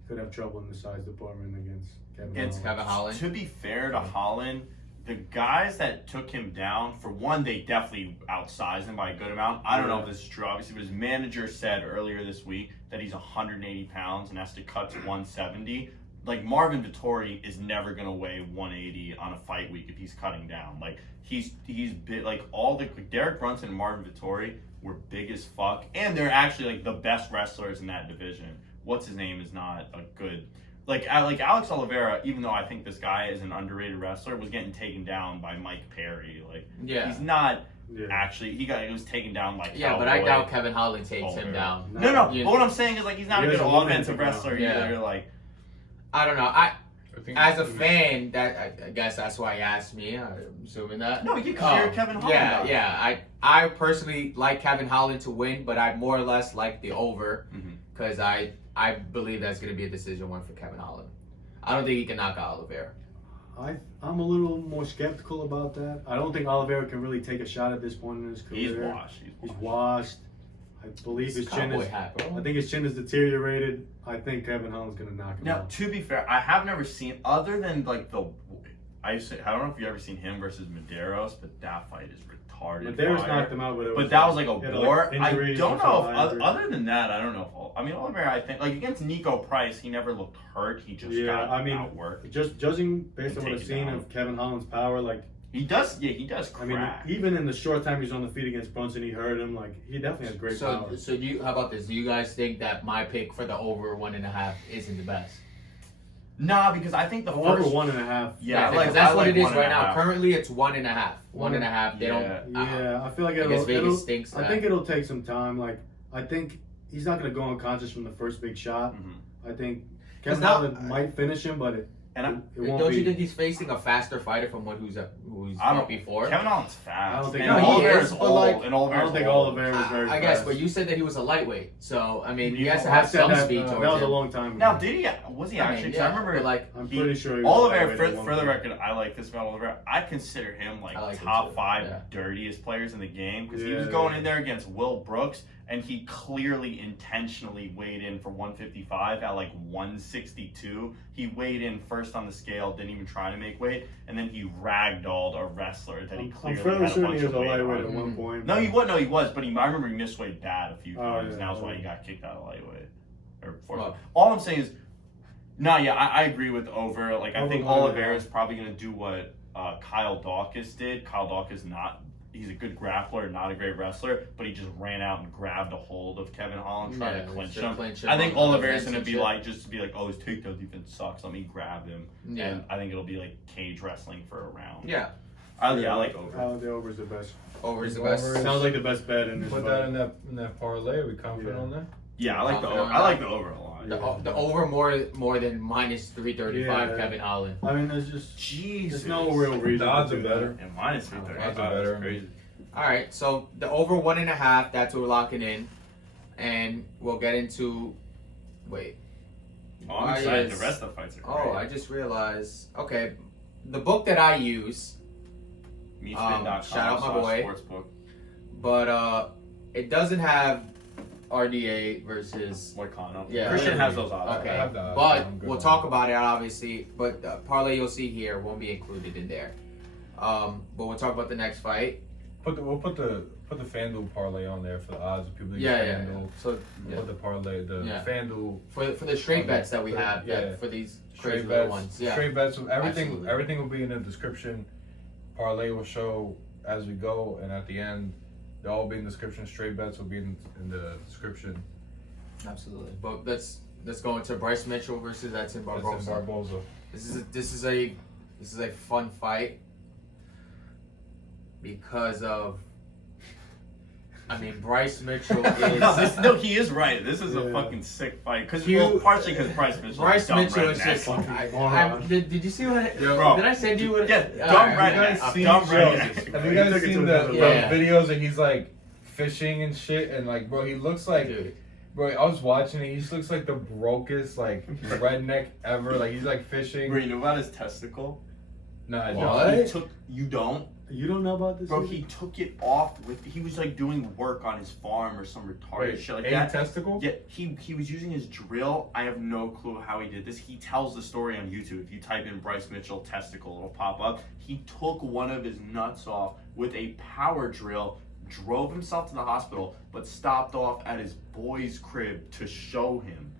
could have trouble in the size department against Kevin It's Holland. Kevin Holland. To be fair to Holland, the guys that took him down, for one, they definitely outsized him by a good amount. I don't know if this is true, obviously, but his manager said earlier this week that he's 180 pounds and has to cut to 170. Like, Marvin Vettori is never going to weigh 180 on a fight week if he's cutting down. Like, he's big, like, Derek Brunson and Marvin Vettori were big as fuck, and they're actually, like, the best wrestlers in that division. What's his name is not a good... Like Alex Oliveira, even though I think this guy is an underrated wrestler, was getting taken down by Mike Perry. Like, he's not actually. He was taken down by Yeah, but I doubt Kevin Holland takes him down. No. But what I'm saying is, like, he's not a good offensive wrestler either. Like, I don't know. As a fan, I guess that's why he asked me. I'm assuming that. No, you compare Kevin Holland. Yeah. I personally like Kevin Holland to win, but I more or less like the over because I believe that's going to be a decision one for Kevin Holland. I don't think he can knock out Oliveira. I'm a little more skeptical about that. I don't think Oliveira can really take a shot at this point in his career. He's washed. I believe his chin is. Hat, bro. I think his chin is deteriorated. I think Kevin Holland's gonna knock him Now, out. to be fair, I have never seen, other than like I don't know if you've ever seen him versus Medeiros, but that fight is retarded. Medeiros knocked him out, but that was like a war. Like I don't know if, injuries. other than that, I don't know if, I mean, Oliveira, I think, like against Nico Price, he never looked hurt. He just got outworked. Just judging based on what I've seen down. of Kevin Holland's power, like he does crack. I mean, even in the short time he was on the feet against Brunson, he hurt him. Like, he definitely has great power. So how about this? Do you guys think that my pick for the over 1.5 isn't the best? Nah, because I think the over first 1.5. Yeah, that's what it is right 1.5. now. Currently, it's 1.5. 1.5. They don't. Yeah, I feel like I guess Vegas stinks. I think it'll take some time. Like, I think he's not going to go unconscious from the first big shot. I think Kevin Holland might finish him, but it won't don't be. you think he's facing a faster fighter from who's fought before? Kevin Holland's fast. I don't think and he Oliveira's is, but old. like, And I Oliveira's don't think old. Oliveira was very I fast. guess, but you said that he was a lightweight, so I mean, he has to I have said some that, speed that towards was a him. long time ago. Now, did he? Was he I mean, actually? 'Cause yeah, I remember, but, like, I'm pretty sure he was Oliveira. lightweight at For one the point. record, I like this about Oliveira. I consider him like I like him top too, 5 yeah. dirtiest players in the game because he Yeah, was going yeah. in there against Will Brooks, and he clearly intentionally weighed in for 155 at like 162. He weighed in first on the scale, didn't even try to make weight, and then he ragdolled a wrestler that he I'm clearly fairly had a certain bunch he was of a weight lightweight at on. one point. No, he was. No, he was. But I remember he missed weight bad a few times. yeah, and that's why yeah. he got kicked out of lightweight. Or Well, all I'm saying is, I agree with over. Like, I Over think 1.5. Oliveira is probably going to do what Kyle Dawkins did. Kyle Dawkins he's a good grappler, not a great wrestler, but he just ran out and grabbed a hold of Kevin Holland, trying to clinch him. I think Oliveira's going to be like, oh, his takedown defense sucks, let me grab him. Yeah. And I think it'll be like cage wrestling for a round. Yeah. I like over. The over's the best. Over is the best. Over is- Sounds like the best bet in this Put fight. that in that parlay. Are we confident Yeah. on that? Yeah, I like the over. I like the over a lot. The over more than minus 335 Yeah. Kevin Holland. I mean, there's Jesus. no real reason. The odds to are do better. that. And minus 335. Odds are better. That's crazy. All right, so the over 1.5. That's what we're locking in, and we'll get into. Wait. Oh, I'm Why excited. is- The rest of the fights are Oh, great. I just realized. Okay, the book that I use, Meatspin.com shout out my boy. Sportsbook. but it doesn't have RDA versus. Moicano. Yeah. Christian has those odds. Okay, I have that. but I'm good we'll on talk that. about it obviously. But the parlay you'll see here won't be included in there. But we'll talk about the next fight. We'll put the FanDuel parlay on there for the odds of people that Yeah, use yeah. FanDuel. So We'll put the parlay, the Yeah. FanDuel for the straight bets that we have, Yeah. for these crazy straight little bets, ones, yeah. straight bets. Absolutely. Everything will be in the description. Parlay will show as we go, and at the end, they'll all be in the description. Straight bets will be in the description. Absolutely. But let's go into Bryce Mitchell versus Edson That's Barboza. in Barboza. This is a fun fight because of. I mean, Bryce Mitchell is. No, he is right. This is a Yeah. fucking sick fight. You- Partially because Bryce Mitchell. Bryce dumb Mitchell is redneck. just. Did you see what? Bro. Did I send you what? Yeah, All dumb right, redneck. guys seen- Dumb Yo, redneck. Have you He guys took it seen to the another level. videos that he's like fishing and shit, and like, bro, he looks like. Dude. Bro, I was watching it. He just looks like the brokest like redneck ever. Like he's like fishing. Bro, you know about his testicle? No, I What? don't. You don't? You don't know about this? Bro, either? he took it off he was like doing work on his farm or some retarded shit like that. Testicle? Yeah, he was using his drill. I have no clue how he did this. He tells the story on YouTube. If you type in Bryce Mitchell testicle, it'll pop up. He took one of his nuts off with a power drill, drove himself to the hospital, but stopped off at his boy's crib to show him.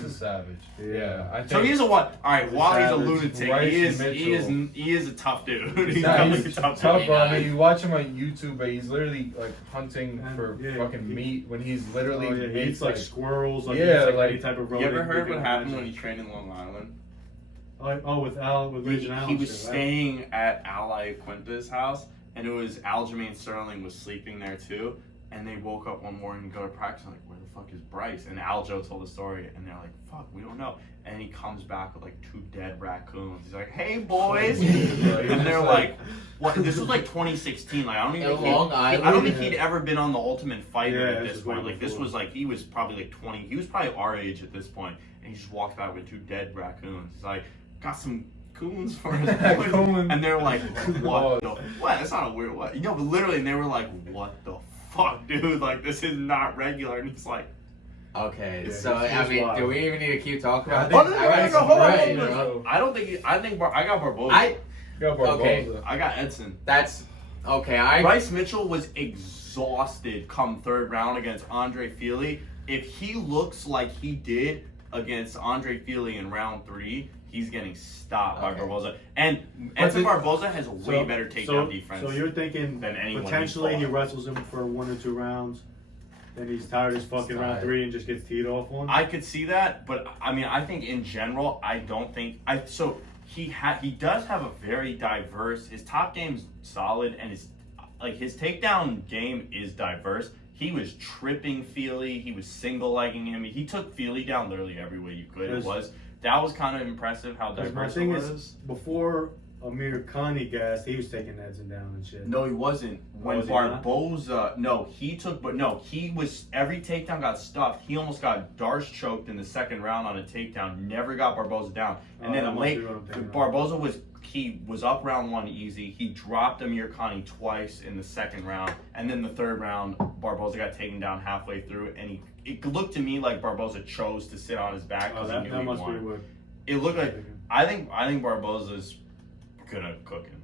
He's a savage. Yeah, I think. So he's a what? All right, while he's a lunatic, Bryce he is a tough dude. He's Nah, definitely he's a tough tough, dude. bro. I mean, you watch him on YouTube, but he's literally like hunting for Yeah, fucking meat when he's literally he makes eats like squirrels, like, Yeah, he eats, like- any type of You rodent. ever heard you what can happened imagine. when he trained in Long Island? with Legend Allen? He was shit, right? staying at Ally Quinta's house, and it was Aljamain Sterling was sleeping there too. And they woke up one morning and go to practice. And like, where the fuck is Bryce? And Aljo told the story, and they're like, fuck, we don't know. And he comes back with like 2 dead raccoons. He's like, hey boys, and they're like, what? This was like 2016. Like I don't even. I don't think he'd ever been on the Ultimate Fighter Yeah, at this this is way point. Like this before. was like he was probably like 20. He was probably our age at this point, and he just walked back with 2 dead raccoons. He's like, got some coons for his boys. Coons. And they're like, what the what? That's not a weird what. You know, but literally, and they were like, what the fuck, dude? Like this is not regular. And he's like, Okay, Yeah, so he's I mean, wild. do we even need to keep talking about Yeah, this? oh, I no, got no, some hold on, bread, hold you on. know. I think I got Barboza. I Okay. I got Edson. that's okay. Bryce Mitchell was exhausted come 3rd round against Andre Fili. If he looks like he did against Andre Fili in round 3, he's getting stopped by Okay. Barboza. And But Edson the- Barboza has a way better takedown defense. So you're thinking than anyone potentially he's he fought. wrestles him for 1 or 2 rounds, then he's tired as fucking round tired. 3 and just gets teed off one? I could see that, but I mean, I think in general, I don't think he does have a very diverse. His top game's solid, and his takedown game is diverse. He was tripping Feely. He was single legging him. He took Feely down literally every way you could. That was kind of impressive how Because my diverse thing it is, was. before Amir Khan he gassed, he was taking Edson down and shit. No, he wasn't. When was he not? Barboza, he was, every takedown got stuffed. He almost got Darce choked in the 2nd round on a takedown, never got Barboza down. And that then must late, be what I'm thinking of. Barboza was up round 1 easy. He dropped Amir Khan twice in the 2nd round. And then the 3rd round, Barboza got taken down halfway through. And it looked to me like Barboza chose to sit on his back because he knew that he must be won. what. It looked like, I think Barboza's gonna cook him.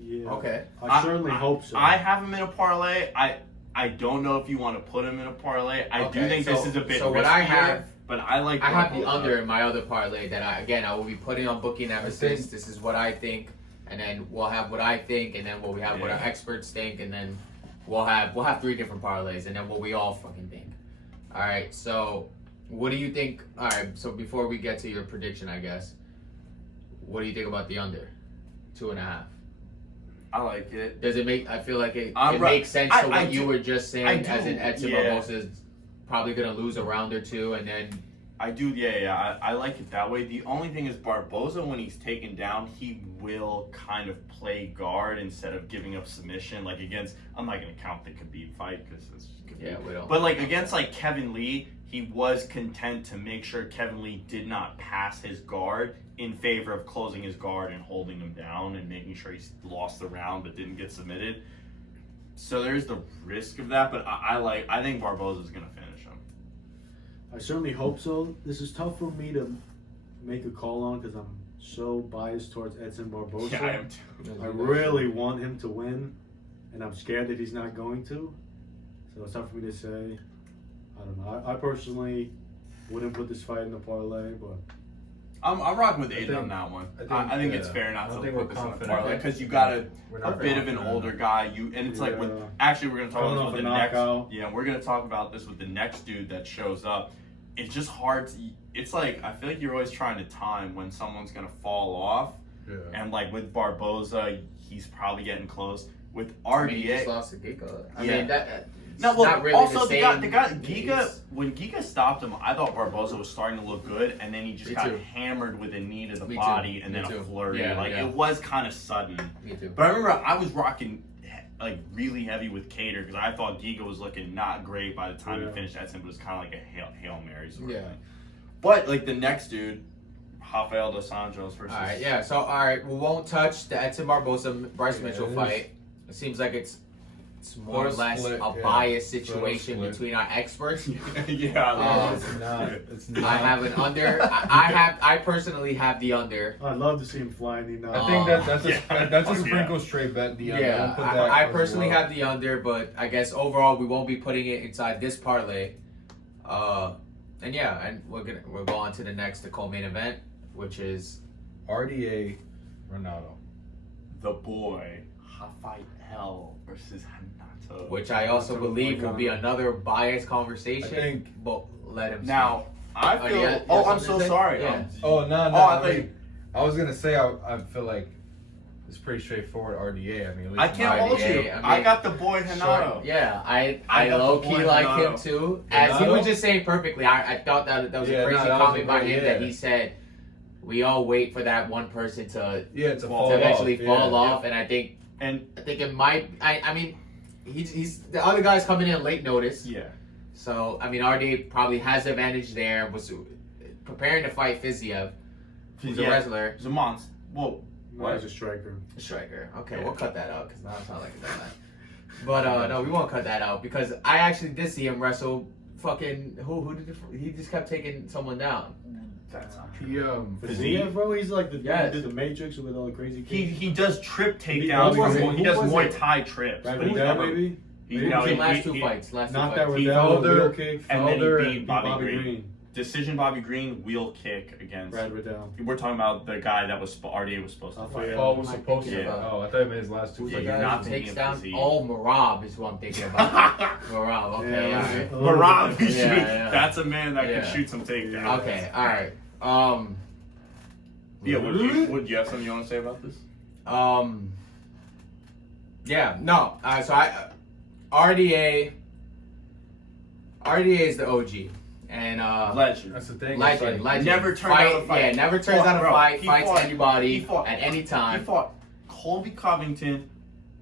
Yeah. Okay. I certainly hope so. I have him in a parlay. I don't know if you want to put him in a parlay. I do Okay, think so- this is a bit so what I riskier, have- but I like. I have the Barboza. under in my other parlay that I will be putting on Bookie Nemesis. This is what I think, and then we'll have what I think, and then what we have what our Yeah. experts think, and then we'll have 3 different parlays, and then what we all fucking think. All right. So what do you think? All right. So before we get to your prediction, I guess, what do you think about the under 2.5? I like it. Does it make? I feel like it Right. makes sense to I what you do- were just saying, I do, as in Edson yeah. Barboza's probably gonna lose a round or 2, and then. I do, yeah. I like it that way. The only thing is Barboza, when he's taken down, he will kind of play guard instead of giving up submission. Like against, I'm not gonna count the Khabib fight because it's Khabib. Yeah, we don't. But like against like Kevin Lee, he was content to make sure Kevin Lee did not pass his guard in favor of closing his guard and holding him down and making sure he lost the round but didn't get submitted. So there's the risk of that, but I think Barboza's gonna finish him. I certainly hope so. This is tough for me to make a call on because I'm so biased towards Edson Barboza. Yeah, I am too. I really want him to win, and I'm scared that he's not going to. So it's tough for me to say. I don't know. I personally wouldn't put this fight in the parlay, but I'm rocking with I Aiden think- on that one. I I think think, it's yeah. fair I not don't to think put we're this in the confident. parlay because you got We're a not bit of an confident. older guy. And it's like with Yeah. actually we're gonna talk Coming about off this a with the next. knockout. Yeah, we're gonna talk about this with the next dude that shows up. It's just hard. It's like I feel like you're always trying to time when someone's gonna fall off, Yeah. and like with Barboza, he's probably getting close. With I mean, he RDA, just lost to Giga. I Yeah. mean, that. no, it's well, not really also the the guy same Giga, pace. when Giga stopped him, I thought Barboza was starting to look good, and then he just Me got too. hammered with a knee to the Me too. body, and Me then too. a flurry. Yeah, like yeah. it was kind of sudden. Me too. But I remember I was rocking like really heavy with Cater because I thought Giga was looking not great by the time Yeah. he finished Edson, but it was kind of like a Hail Mary sort of Yeah. thing. But like the next dude, Rafael dos Anjos versus. All right, yeah. So, all right, we won't touch the Edson Barboza Bryce Yeah, Mitchell it is. fight. It seems like it's more or less split, a yeah. biased situation Split. between our experts. Yeah. It's not. It's not. I have an under. I personally have the under. I'd love to see him fly in the I think that's Yeah. that's a Fuck sprinkle straight bet. The under. Yeah, Don't put that I as personally well. have the under, but I guess overall we won't be putting it inside this parlay. And yeah, and we'll go on to the co-main event, which is RDA Renato. The boy Rafael versus Renato. which I also Renato believe will be Moicano. another biased conversation. I think- but let him Now I Oh, feel. yeah, Oh, yeah, I'm something so to say? sorry. Yeah. Oh no! Oh, I thought I was gonna say I feel like it's pretty straightforward RDA. I mean, at least I can't hold RDA, you. I mean, I got the boy Renato. Short, yeah, I I got the low key boy like Renato. him too. As he Renato? was just saying perfectly, I thought that was Yeah, a crazy no, that was comment a by great- him that yeah. he said we all wait for that one person to Yeah, to To fall eventually off. fall yeah. off, and I think it might. I mean, he's the other guy's coming in late notice, Yeah. so I mean RDA probably has the advantage there. Was preparing to fight Fiziev, who's a Yeah. wrestler. He's a monster. Whoa. No, he's a striker. Striker. Okay, Yeah. we'll cut that out because now it's not like it's that. But no, we won't cut that out because I actually did see him wrestle. Fucking who did he just kept taking someone down? That's not true. He Fiziev, bro, he's like the Yes. he did the Matrix with all the crazy He kids. does trip Who takedowns. was it? He Who does was Muay it? Thai trips. Right, but he's Riddell, never. maybe? He's, Maybe no, The he, last he, two he- fights. Last Knocked two out fights. He Riddell, fell wheel there, kick, and then he Felder beat Bobby Green. Green. Decision Bobby Green wheel kick against. Brad Riddell. We're talking about the guy that was RDA was supposed to I'll fight. forget. Paul was supposed to. Yeah. Oh, I thought it meant his last two. Who's Yeah, the you're guy not who thinking takes of down? physique. Oh, Maroz is who I'm thinking about. Maroz. Okay, all right. Maroz, he Yeah, shoot- yeah. that's a man that Yeah. can shoot some takedowns. Okay, all right. Yeah, would you have something you want to say about this? Yeah, no. So RDA is the OG, and Legend. That's the thing. it's legend. like- Never turned down a fight. Yeah, never turns Fought, down a bro. fight. He Fights fought- anybody he fought- at any He time. fought Colby Covington,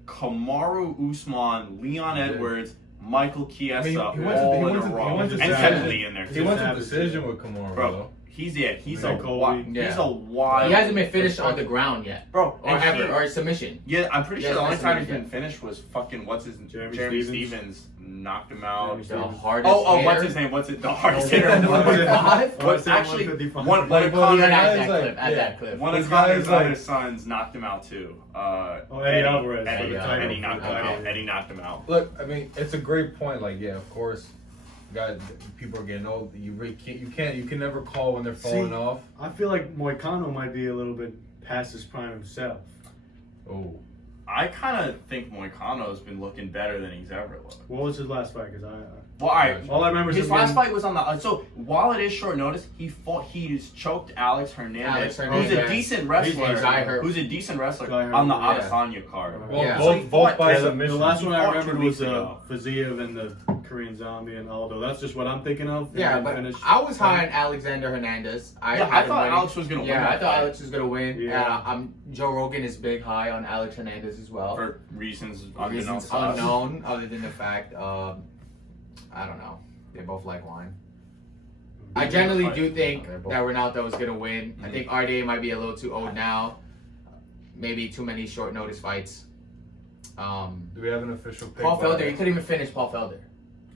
Kamaru Usman, Leon Yeah. Edwards, Michael Chiesa, I mean, he all went to- he in went a to- he row, went to and Savage. Kennedy in there He too. went to Savage. decision with Kimura, Bro. though. He's Yeah, Colby. Yeah. he's a wild. He hasn't been finished on the ground yet, bro. or and ever, he- or submission. Yeah, I'm pretty He sure the only hasn't time he's been been finished was fucking Jeremy Jeremy Stevens. Stevens knocked him out. Jeremy The Stevens. hardest. Oh, hitter. what's his name? What's it? The hardest Oh, hitter. yeah. One- Five? Oh, I But said actually, 155. one of Like, Connor's Even at guys that like- clip. At yeah. that clip. one This of guy's Connor's like- other sons knocked him out too. Eddie Alvarez. Eddie, Eddie, yeah. Eddie knocked him out. Okay. Eddie knocked him out. Look, I mean, it's a great point. Like, yeah, of course, guys, people are getting old. You really can't, you can never call when they're falling See, off. I feel like Moicano might be a little bit past his prime himself. Oh, I kind of think Moicano's been looking better than he's ever looked. What was his last fight? Because Well, all right. all I remember is His him last getting- fight was on the. So while it is short notice, he's choked Alex Hernandez, who's a Hernandez. decent wrestler. He's I heard. Who's a decent wrestler Guy on the Heard, yeah. Adesanya card. well, Yeah. So he both fought- by yeah, The submission. last one I fought 2 remembered weeks was ago. Fiziev and the Korean Zombie and Aldo. That's just what I'm thinking of. Yeah, And but finish. I was high on Alexander Hernandez. I had him thought winning. Alex was gonna win. Yeah, I that thought fight Alex was gonna win. Yeah. Joe Rogan is big high on Alex Hernandez as well. for reasons Reasons unbeknownst to us. unknown, other than the fact, I don't know. They both like wine. I generally do think They're both- that Renato is gonna win. I Mhm. think RDA might be a little too old now. Maybe too many short notice fights. Do we have an official pick? Paul by Felder, the- he couldn't even finish Paul Felder.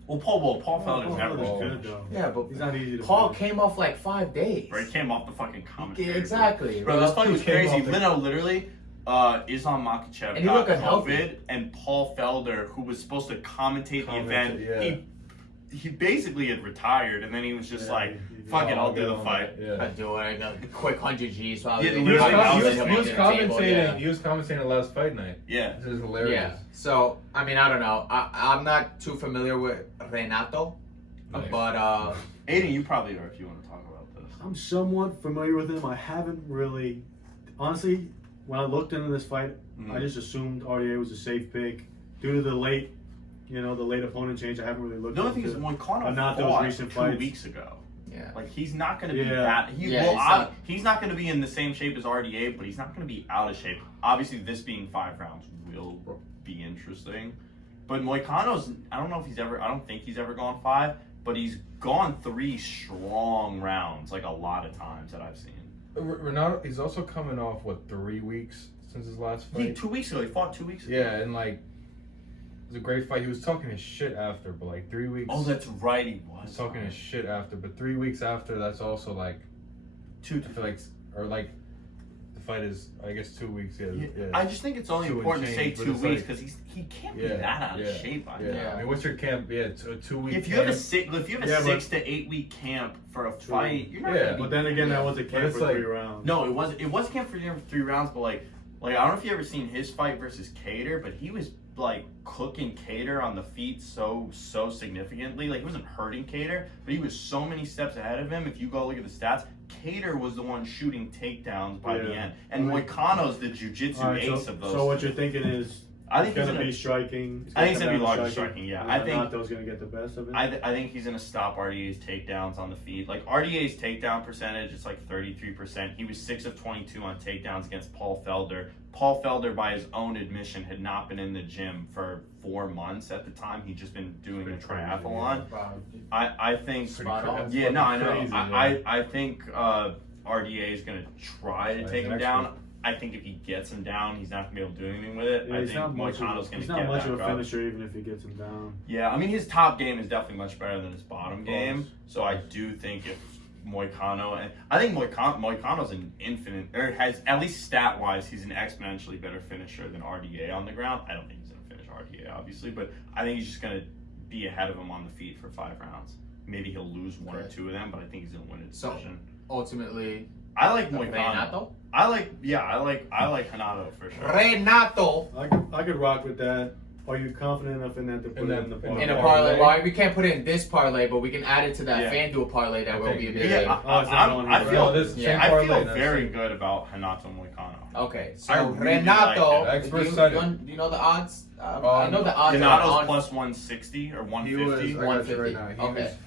Well, Paul Felder's Paul never Felder's been good, finished. though. Yeah, but He's not easy to Paul finish. came off like 5 days. Bro, he came off the fucking commentary. Yeah, exactly. Bro, this fight was He came crazy. off the- Lino literally, Islam Makhachev And he got looked unhealthy. COVID, and Paul Felder, who was supposed to commentate the event, Yeah. he basically had retired, and then he was just Yeah, like, he- "Fuck it, Oh, I'll do get the on fight." that, Yeah. I'm doing a quick 100 G's. While Yeah, doing he was fight, com- I he was was- him He was under the table, commentating. yeah. He was commentating last fight night. Yeah. This is hilarious. Yeah. So I mean, I don't know. I'm not too familiar with Renato, Nice. but Aiden, you probably are if you want to talk about this. I'm somewhat familiar with him. I haven't really, honestly, when I looked into this fight, Mhm. I just assumed RDA was a safe pick due to the late, the late opponent change. I haven't really looked. The only thing is, into it. Moicano Not those fought recent 2 fights. weeks ago. yeah. Like he's not going to be Yeah. that. Yeah, He's not going to be in the same shape as RDA, but he's not going to be out of shape. Obviously, this being 5 rounds will be interesting. But Moicano's, I don't think he's ever gone 5, but he's gone 3 strong rounds, like a lot of times that I've seen. Renato, he's also coming off, 3 weeks since his last Yeah, fight? 2 weeks ago. He fought 2 weeks ago. Yeah, and like, it was a great fight. He was talking his shit after, but like 3 weeks. Oh, that's right. He He was was talking his shit after, but 3 weeks after, that's also like, I feel like, or like, the fight is, I guess, 2 weeks. Yeah. I just think it's only 2 and important to say change, but 2 it's weeks like- because he can't be that out of shape. I think. I mean, what's your camp? Yeah, a 2 week. If you have a 6 to 8 week camp for a fight, you're not. Yeah. Gonna be, But then again, that was a camp it's for like- 3 rounds. no, it was camp for 3 rounds, but like I don't know if you ever seen his fight versus Cater, but he was like cooking Cater on the feet so significantly. Like he wasn't hurting Cater, but he was so many steps ahead of him. If you go look at the stats, Cater was the one shooting takedowns by the end, and Moicano's the jiu-jitsu All right, ace of those. So what you're thinking is I think it's he's going to gonna be striking. I think it's gonna be come down larger striking, yeah. and I think- Renato's going to get the best of it. I think he's going to stop RDA's takedowns on the feet. Like, RDA's takedown percentage is like 33%. He was 6 of 22 on takedowns against Paul Felder. Paul Felder, by his own admission, had not been in the gym for 4 months at the time. He'd just been doing a triathlon. I think... Spot on. Yeah, no, I know. Crazy, I think RDA is going to try to He's take an him expert. down. I think if he gets him down, he's not going to be able to do anything with it. Yeah, I he's think not much Moicano's going he's to not get much back of a up. finisher, even if he gets him down. Yeah, I mean his top game is definitely much better than his bottom Of game. course. So I do think if Moicano, and I think Moicano's an infinite, or has at least stat wise, he's an exponentially better finisher than RDA on the ground. I don't think he's gonna finish RDA obviously, but I think he's just gonna be ahead of him on the feet for 5 rounds. Maybe he'll lose 1 or Okay. 2 of them, but I think he's gonna win a So- decision. Ultimately, I like Moicano. Renato. I like Renato for sure. Renato I could rock with that. Are you confident enough in that to put it in the parlay? in a parlay. Well, we can't put it in this parlay, but we can add it to that Yeah. FanDuel parlay that will Okay. be a bit Yeah, later. Oh, it's not on I here. feel No, this Yeah. same I parlay, feel that's very it. good about Renato Moicano. Okay, so I really Renato, like it. Experts do said you, it. do you know the odds? I know the odds are Renato's on. plus 160 or He 150. was, I got you right now. He Okay. was,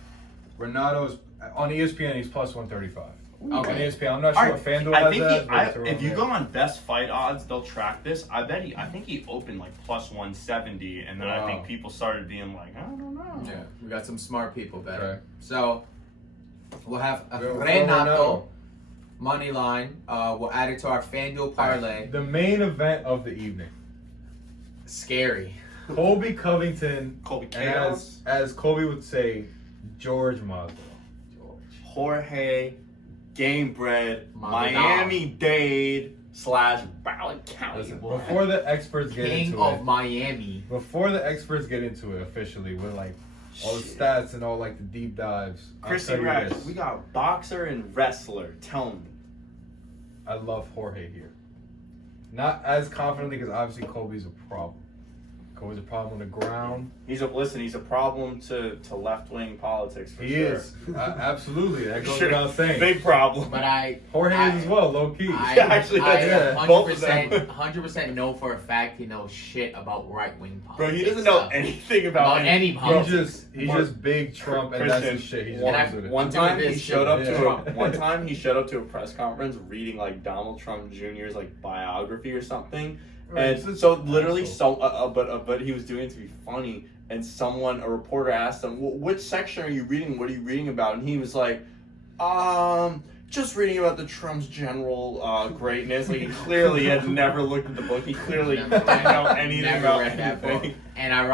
Renato's, on ESPN, he's plus 135. On Okay. ESPN, I'm not sure what FanDuel has that. but it's around if you there. go on best fight odds, they'll track this. I think he opened like plus 170, and then I Wow. think people started being like, I don't know. Yeah, we got some smart people better. Okay. So we'll have Go Renato money line. We'll add it to our FanDuel parlay. The main event of the evening. Scary. Colby Covington, Colby and Chaos, as Colby would say, George Masvidal. Jorge, Gamebred, Masvidal. Miami-Dade / Ballard County. Listen, boy. before the experts get King into of it, Miami. before the experts get into it officially with like all the stats and all like the deep dives, I'll Chrissy tell you Rash, this. we got boxer and wrestler. Tell me. I love Jorge here. Not as confidently because obviously Colby's a problem. Colby's a problem on the ground. He's a problem to left wing politics for He sure. is. Absolutely. That goes Sure. without saying. Big problem. But Jorge is as well, low key. Actually, yeah, both of them. 100% know for a fact he knows shit about right wing Bro, politics. he doesn't know stuff. anything about about any He's politics. just big Trump, and that's his shit. He's One- runs with it. One I'm doing time he this showed shit. up to Yeah. one time he showed up to a press conference reading like Donald Trump Jr.'s like biography or something, Right, and it's so literally asshole. but he was doing it to be funny, and a reporter asked him, well, which section are you reading? What are you reading about? And he was like, just reading about the Trump's general greatness. Like he clearly had never looked at the book. He clearly Never didn't know anything Never about read that book. anything. And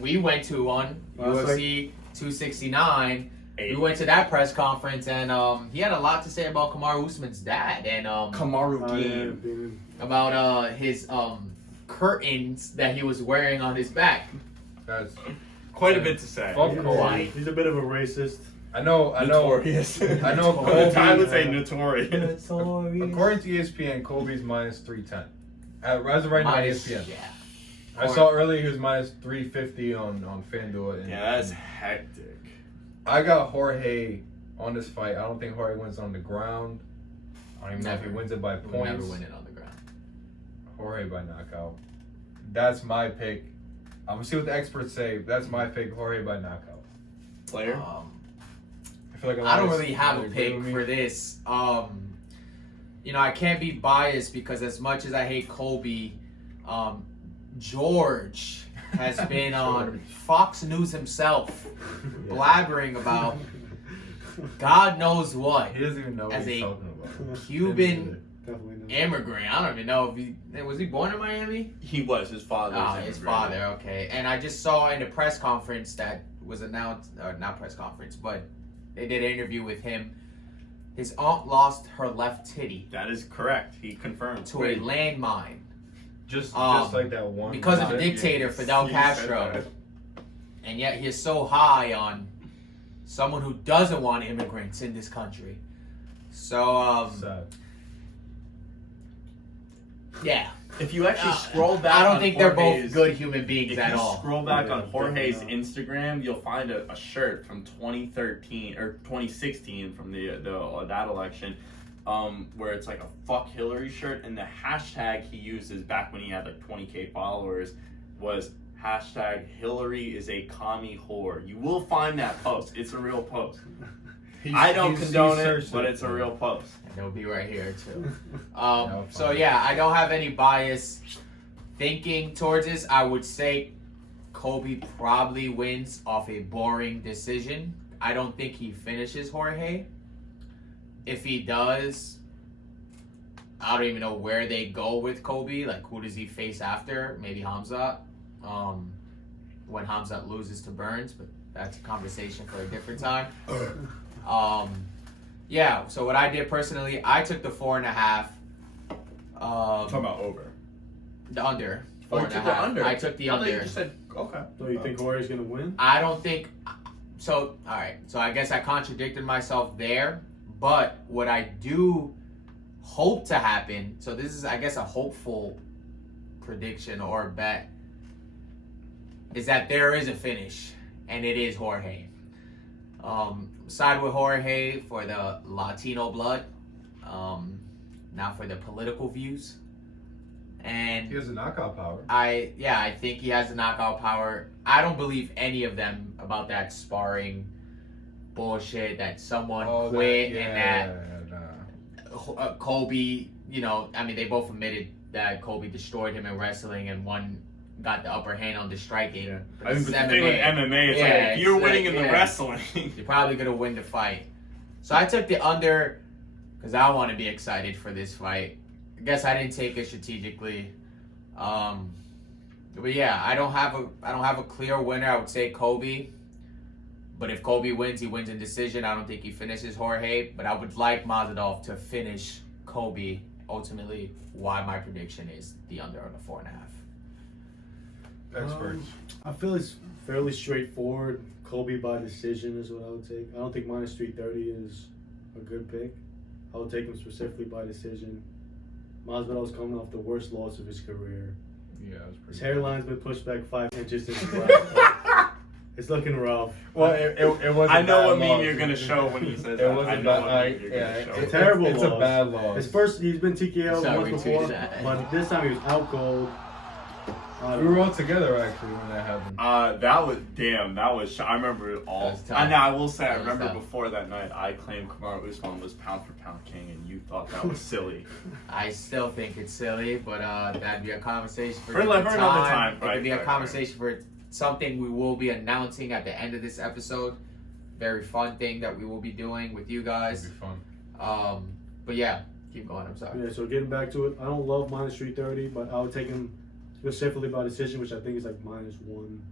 we went to one, Well, it's UFC 269. We went to that press conference, and he had a lot to say about Kamaru Usman's dad, and Kamaru game. about his curtains that he was wearing on his back. That's, Quite a bit to say. Fuck Colby. He's a bit of a racist. I know. Notorious. I know The time Colby, would say notorious. According to ESPN, Colby's minus 310. As of right now, Minus- ESPN. Yeah. I saw earlier he was minus 350 on FanDuel. And, Yeah, that's hectic. I got Jorge on this fight. I don't think Jorge wins on the ground. I don't even know if he Never. wins it by We'll points. never win it on the ground. Jorge by knockout. That's my pick. I'm gonna see what the experts say. That's my pick. Jorge by knockout. Player? I feel like I don't lot of really have a agree pick with me. for this. I can't be biased because as much as I hate Colby, George has been on Fox News himself blabbering about God knows what. He doesn't even know what As he's a talking about. Cuban Definitely not. immigrant. I don't even know if was he born in Miami? He was. His father was His immigrated. father. Okay. And I just saw in a press conference that was announced, or not press conference, but they did an interview with him. His aunt lost her left titty That is correct. He confirmed. to a landmine Just Um, like that one. because of guy. the dictator Fidel He said Castro. that. And yet he is so high on someone who doesn't want immigrants in this country. So, Sad. yeah. If you actually scroll back, I don't on think they're Jorge's- both good human beings If at you all. scroll back Yeah, on Jorge's definitely Instagram, you'll find a shirt from 2013 or 2016 from the that election, where it's like a "fuck Hillary" shirt, and the hashtag he uses back when he had like 20K followers was hashtag Hillary is a commie whore. You will find that post. It's a real post. I don't condone it, but it's a real post. And it'll be right here too. No, So fine. yeah, I don't have any bias thinking towards this. I would say Kobe probably wins off a boring decision. I don't think he finishes Jorge. If he does, I don't even know where they go with Kobe. Like, who does he face after? Maybe Hamzat. When Hamzat loses to Burns, but that's a conversation for a different time. Yeah, so what I did personally, I took the 4.5. Talking about over. The under. Oh, you 4.5. took the under. I took the I thought you under. just said okay. So you think Jorge's gonna win? I don't think so. All right. So I guess I contradicted myself there. But what I do hope to happen. So this is, I guess, a hopeful prediction or bet. Is that there is a finish, and it is Jorge. Side with Jorge for the Latino blood, not for the political views. And He has a knockout power. I think he has the knockout power. I don't believe any of them about that sparring bullshit that someone quit and that Kobe, I mean, they both admitted that Kobe destroyed him in wrestling and one got the upper hand on the striking. Yeah. But I mean, this but is the thing with MMA. MMA, it's Yeah, like if you're it's winning like, in the yeah. wrestling, You're probably gonna win the fight. So I took the under because I want to be excited for this fight. I guess I didn't take it strategically. But yeah, I don't have a clear winner. I would say Kobe. But if Kobe wins, he wins in decision. I don't think he finishes Jorge. But I would like Mazadov to finish Kobe. Ultimately, why my prediction is the under on the 4.5. Experts. I feel it's fairly straightforward. Kobe by decision is what I would take. I don't think minus 330 is a good pick. I would take him specifically by decision. Masvidal's coming off the worst loss of his career. Yeah, it was pretty. His hairline's been pushed back 5 inches since the last fight. It's looking rough. Well, it was. I know what meme you're gonna show when he says It that. was I a know bad. what meme you're gonna Yeah, show. It's a terrible It's a loss. bad loss. His first, he's been TKO Sorry, once before, too sad. but this time he was out cold. We were all together actually when that happened. That was. I remember it all. That was tough. I know. I will say. I That was remember tough. before that night, I claimed Kamaru Usman was pound for pound king, and you thought that was silly. I still think it's silly, but that'd be a conversation for For another time, It right, could be a right, conversation for something we will be announcing at the end of this episode. Very fun thing that we will be doing with you guys. It'd be fun. But yeah, keep going. I'm sorry. Yeah, so getting back to it, I don't love minus 330, but I would take him specifically by decision, which I think is like minus 1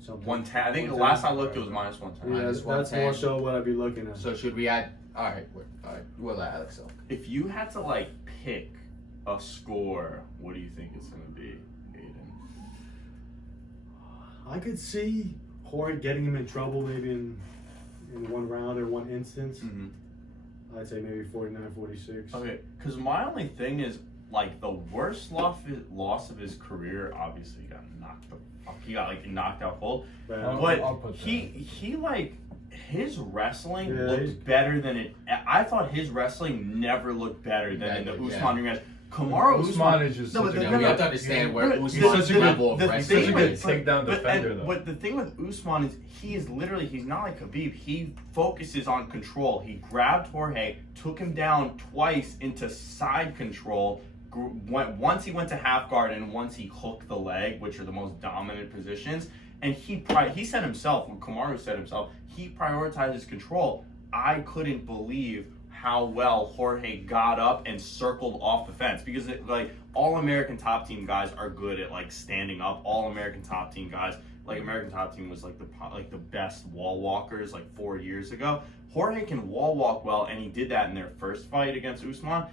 something. 110. I think the 110. last I looked, it was minus 110. Yeah, Minus that's 110. more so what I'd be looking at. So should we add? All right, we'll let Alex go. If you had to pick a score, what do you think it's gonna be, Aiden? I could see Jorge getting him in trouble maybe in one round or one instance. Mm-hmm. I'd say maybe 49-46. Okay, because my only thing is the worst loss of his career. Obviously, he got knocked the fuck. He got knocked out cold. But I'll put But he his wrestling Yeah, looked he's- better than it. I thought his wrestling never looked better than in the Yeah. Usman rematch. Kamaru Usman is just No, such but a Yeah, no, we no. have to understand where But Usman's such a good- level of the wrestling thing good is. takedown but, defender, though. But the thing with Usman is he's not like Khabib. He focuses on control. He grabbed Jorge, took him down twice into side control. Once he went to half guard and once he hooked the leg, which are the most dominant positions. And he said himself, when Kamaru said himself, he prioritizes control. I couldn't believe how well Jorge got up and circled off the fence, because all American top team guys are good at like standing up. All American top team guys, like American top team was like the best wall walkers like 4 years ago. Jorge can wall walk well, and he did that in their first fight against Usman,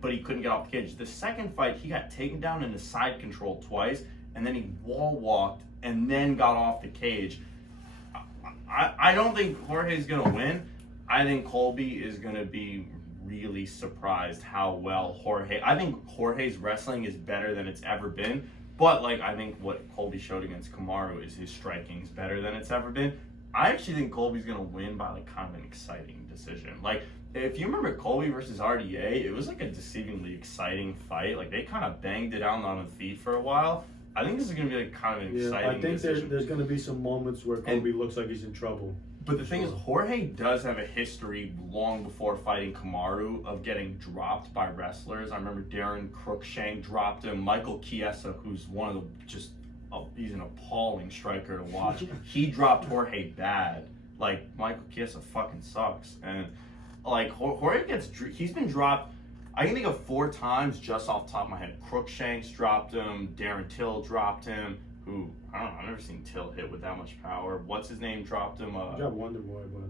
but he couldn't get off the cage. The second fight, he got taken down in the side control twice, and then he wall walked and then got off the cage. I don't think Jorge's gonna win. I think Colby is going to be really surprised how well Jorge... I think Jorge's wrestling is better than it's ever been. But, like, I think what Colby showed against Kamaru is his striking is better than it's ever been. I actually think Colby's going to win by, like, kind of an exciting decision. Like, if you remember Colby versus RDA, it was, like, a deceivingly exciting fight. Like, they kind of banged it out on the feet for a while. I think this is going to be, like, kind of an exciting decision. I think there's going to be some moments where Colby looks like he's in trouble. But the thing is, Jorge does have a history long before fighting Kamaru of getting dropped by wrestlers. I remember Darren Cruikshank dropped him. Michael Chiesa, who's one of the he's an appalling striker to watch. He dropped Jorge bad. Like, Michael Chiesa fucking sucks. And like Jorge he's been dropped. I can think of 4 times just off the top of my head. Cruikshank's dropped him. Darren Till dropped him. Who, I don't know, I've never seen Till hit with that much power. What's his name dropped him? He dropped Wonder Boy, but...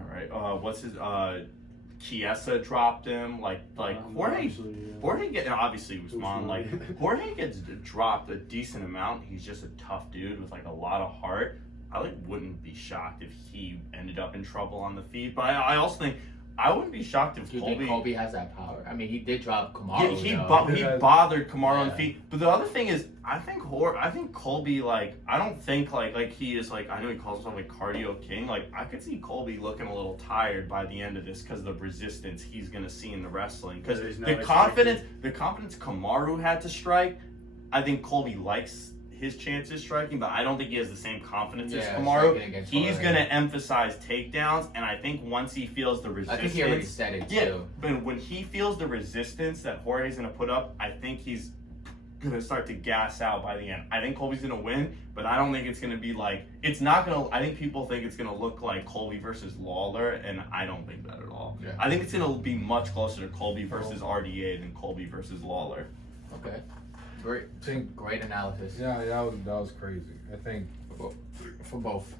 Alright, what's his, Chiesa dropped him. Jorge, obviously Usman, like, Jorge gets dropped a decent amount. He's just a tough dude with, like, a lot of heart. I, like, wouldn't be shocked if he ended up in trouble on the feet, but I also think, I wouldn't be shocked if Do you think Colby has that power? I mean, he did drop Kamaru. He bothered Kamaru on the feet. But the other thing is, I think Colby, like, I don't think like he is like, I know he calls himself like cardio king. Like, I could see Colby looking a little tired by the end of this because of the resistance he's gonna see in the wrestling. Because the confidence Kamaru had to strike, I think Colby likes his chances striking, but I don't think he has the same confidence as Kamaru. He's going to emphasize takedowns, and I think once he feels the resistance... I think he already said it, too. Yeah, but when he feels the resistance that Jorge's going to put up, I think he's going to start to gas out by the end. I think Colby's going to win, but I don't think it's going to be like... It's not going to... I think people think it's going to look like Colby versus Lawler, and I don't think that at all. Yeah. I think it's going to be much closer to Colby versus RDA than Colby versus Lawler. Okay. Great analysis. Yeah, that was crazy. I think for both. From both.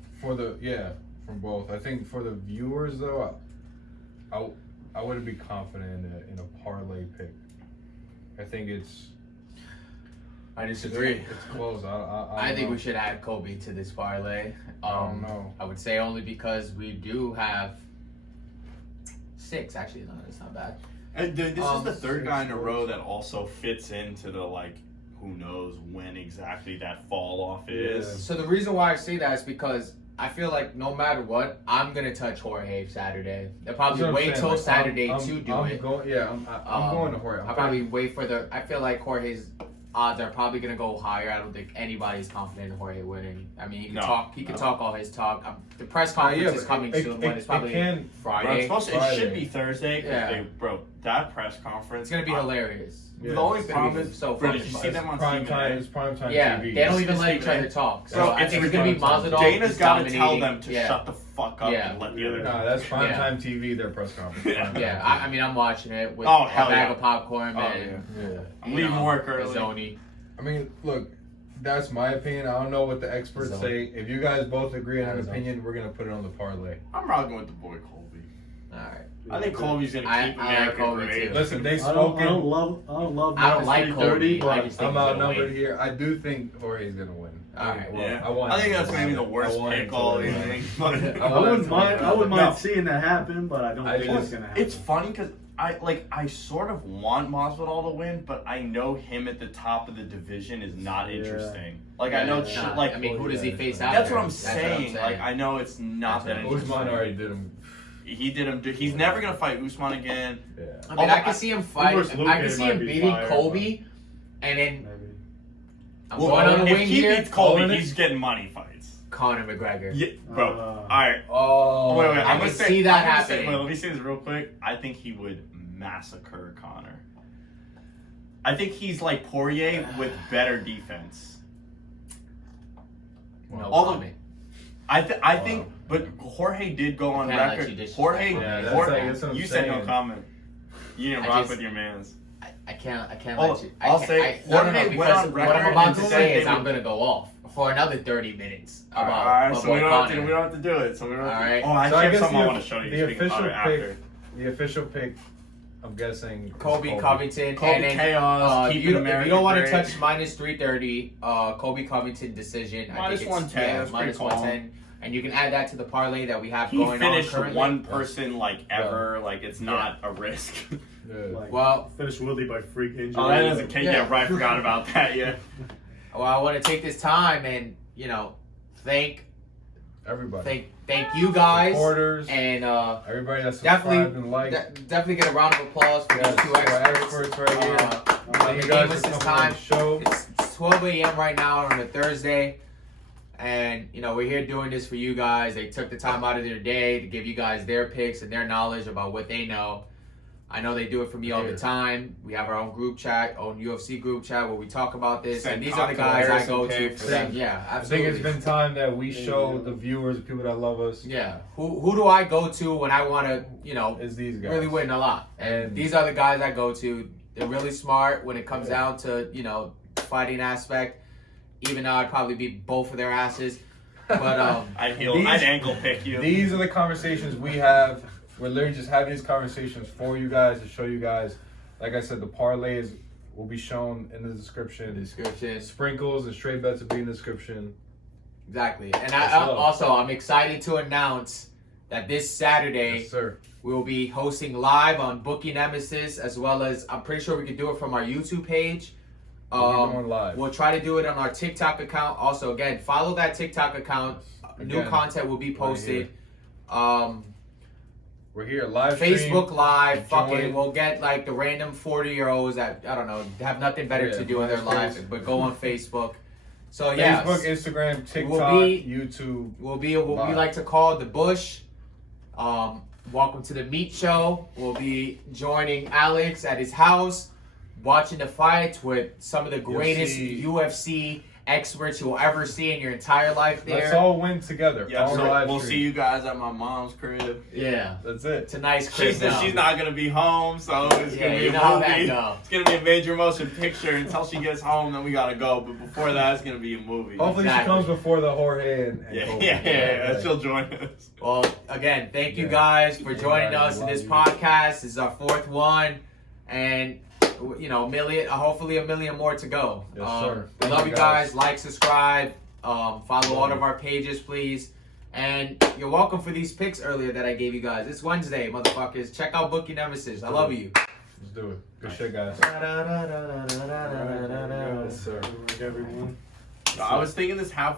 I think for the viewers though, I wouldn't be confident in a parlay pick. I think I disagree. It's close. I think we should add Colby to this parlay. I don't know. I would say only because we do have 6. Actually, no, it's not bad. And this is the 3rd guy in a row that also fits into the, like, who knows when exactly that fall off is. So the reason why I say that is because I feel like no matter what, I'm gonna touch Jorge Saturday. They'll probably wait till Saturday to do it. I'm going to Jorge. I'll probably wait for I feel like Jorge's odds are probably gonna go higher. I don't think anybody's confident in Jorge winning. I mean, he can talk all his talk. The press conference is coming soon. It's probably Friday. It should be Thursday. Yeah. That press conference. It's gonna be hilarious. Yeah. The only problem is, so did you see them on prime TV? time? It's prime time yeah, TV. they don't even let each other talk. So I think it's gonna be Mazadov. Dana's got to tell them to shut the fuck up and let the other. No, that's prime time TV. Their press conference. I mean, I'm watching it with a bag of popcorn, man. I'm leaving work early. Zoni. I mean, look, that's my opinion. I don't know what the experts say. If you guys both agree on an opinion, we're gonna put it on the parlay. I'm rocking with the boy Colby. All right. I think Colby's gonna keep America great. Listen, they spoken. I don't love. I don't like Colby. I'm outnumbered here. I do think Jorge's gonna win. All right. Well, I think that's maybe the worst pick all evening. I wouldn't mind seeing that happen, but I don't think it's gonna happen. It's funny because I sort of want Masvidal to win, but I know him at the top of the division is not interesting. Like I know, like I mean, who does he face out? That's what I'm saying. Like I know it's not that interesting. Usman already did him. He did him. He's never gonna fight Usman again. Yeah. I mean, I can see him fight. I can see him beating Colby, and then I'm going on a wing here. If he beats Colby, he's getting money fights. Conor McGregor. Yeah, bro. All right. Oh, wait. I can see that happening. Let me say this real quick. I think he would massacre Conor. I think he's like Poirier with better defense. No comment. I think, but Jorge did go on Can't let you record. disrespect Jorge, him. Yeah, Jorge, that's what I'm you said no saying. comment. You didn't I rock just- with your mans. I can't Oh, let you. I'll say no, Jorge went because on what I'm record about and to said say they is I'm would- gonna go off for another 30 minutes about Alright, my so boy we don't Connor. have to do it. So we don't. Have to, Alright. Oh, I So I have guess something I the- want to show you. the Speaking about official it after. The official pick, I'm guessing, is Kobe Covington, Kobe and then Chaos, if keeping you America don't want to great. touch minus 330, Kobe Covington decision. I Minus think it's 110, that's minus pretty calm. 110, and you can add that to the parlay that we have He going on finished currently. one person like ever. Like it's not a risk. Yeah. Like, Well, finished Willie by freak injury. Oh, that is a kid. Yeah. Yeah, right. Forgot about that. Yeah. well, I want to take this time and thank Everybody. you guys, Supporters, and everybody that's definitely subscribed and liked. definitely get a round of applause for Yes, these two our experts. experts right here. They You gave guys us for this coming on time. the show. It's 12 a.m. right now on a Thursday, and we're here doing this for you guys. They took the time out of their day to give you guys their picks and their knowledge about what they know. I know they do it for me all the Here. time. We have our own group chat, own UFC group chat where we talk about this, Send and these are the guys I go to comparison for them. picks. Yeah, I think absolutely. it's been time that we Yeah, show yeah. the viewers, the people that love us, Yeah, who do I go to when I want to, is these guys. really win a lot? And And- these are the guys I go to. They're really smart when it comes down to fighting aspect. Even though I'd probably beat both of their asses, but I'd These- ankle pick you. These are the conversations we have. We're literally just having these conversations for you guys to show you guys. Like I said, the parlays will be shown in the description. description. Sprinkles and straight bets will be in the description. Exactly. And Yes, I'm excited to announce that this Saturday Yes, sir. we will be hosting live on Bookie Nemesis, as well as I'm pretty sure we could do it from our YouTube page. We'll be going live. We'll try to do it on our TikTok account. Also, again, follow that TikTok account. New Again, content will be posted. We're here live stream. Facebook Live. Join. Fucking, we'll get like the random 40-year-olds that I don't know have nothing better Yeah, to do in their MySpace. lives, but go on Facebook. So yeah, Facebook, Instagram, TikTok, We'll be- YouTube. we'll be what we Live. like to call the Bush. Welcome to the Meat Show. We'll be joining Alex at his house, watching the fights with some of the greatest UFC. UFC experts you'll ever see in your entire life. Let's There, all win together. Yeah, on so live we'll stream. see you guys at my mom's crib. yeah, That's it. it's a nice She crib. said now. she's not gonna be home, so it's Yeah, gonna be you a know how that movie. go. It's gonna be a major motion picture until she gets home. Then we gotta go. But before that, it's gonna be a movie. Hopefully Exactly. she comes before the Jorge and Yeah, Kobe. yeah. She'll join us. Well, again, thank you Yeah. guys for Yeah, joining I us in love this you. podcast. This is our 4th one, and hopefully a million more to go. Yes, sir. We Thank love you you guys. guys. Like, subscribe, follow all you. of our pages, please. And you're welcome for these picks earlier that I gave you guys. It's Wednesday, motherfuckers. Check out Bookie Nemesis. I love you. Let's do it. Good shit, guys. Yes, Yes, sir. Everyone. I was thinking this halfway.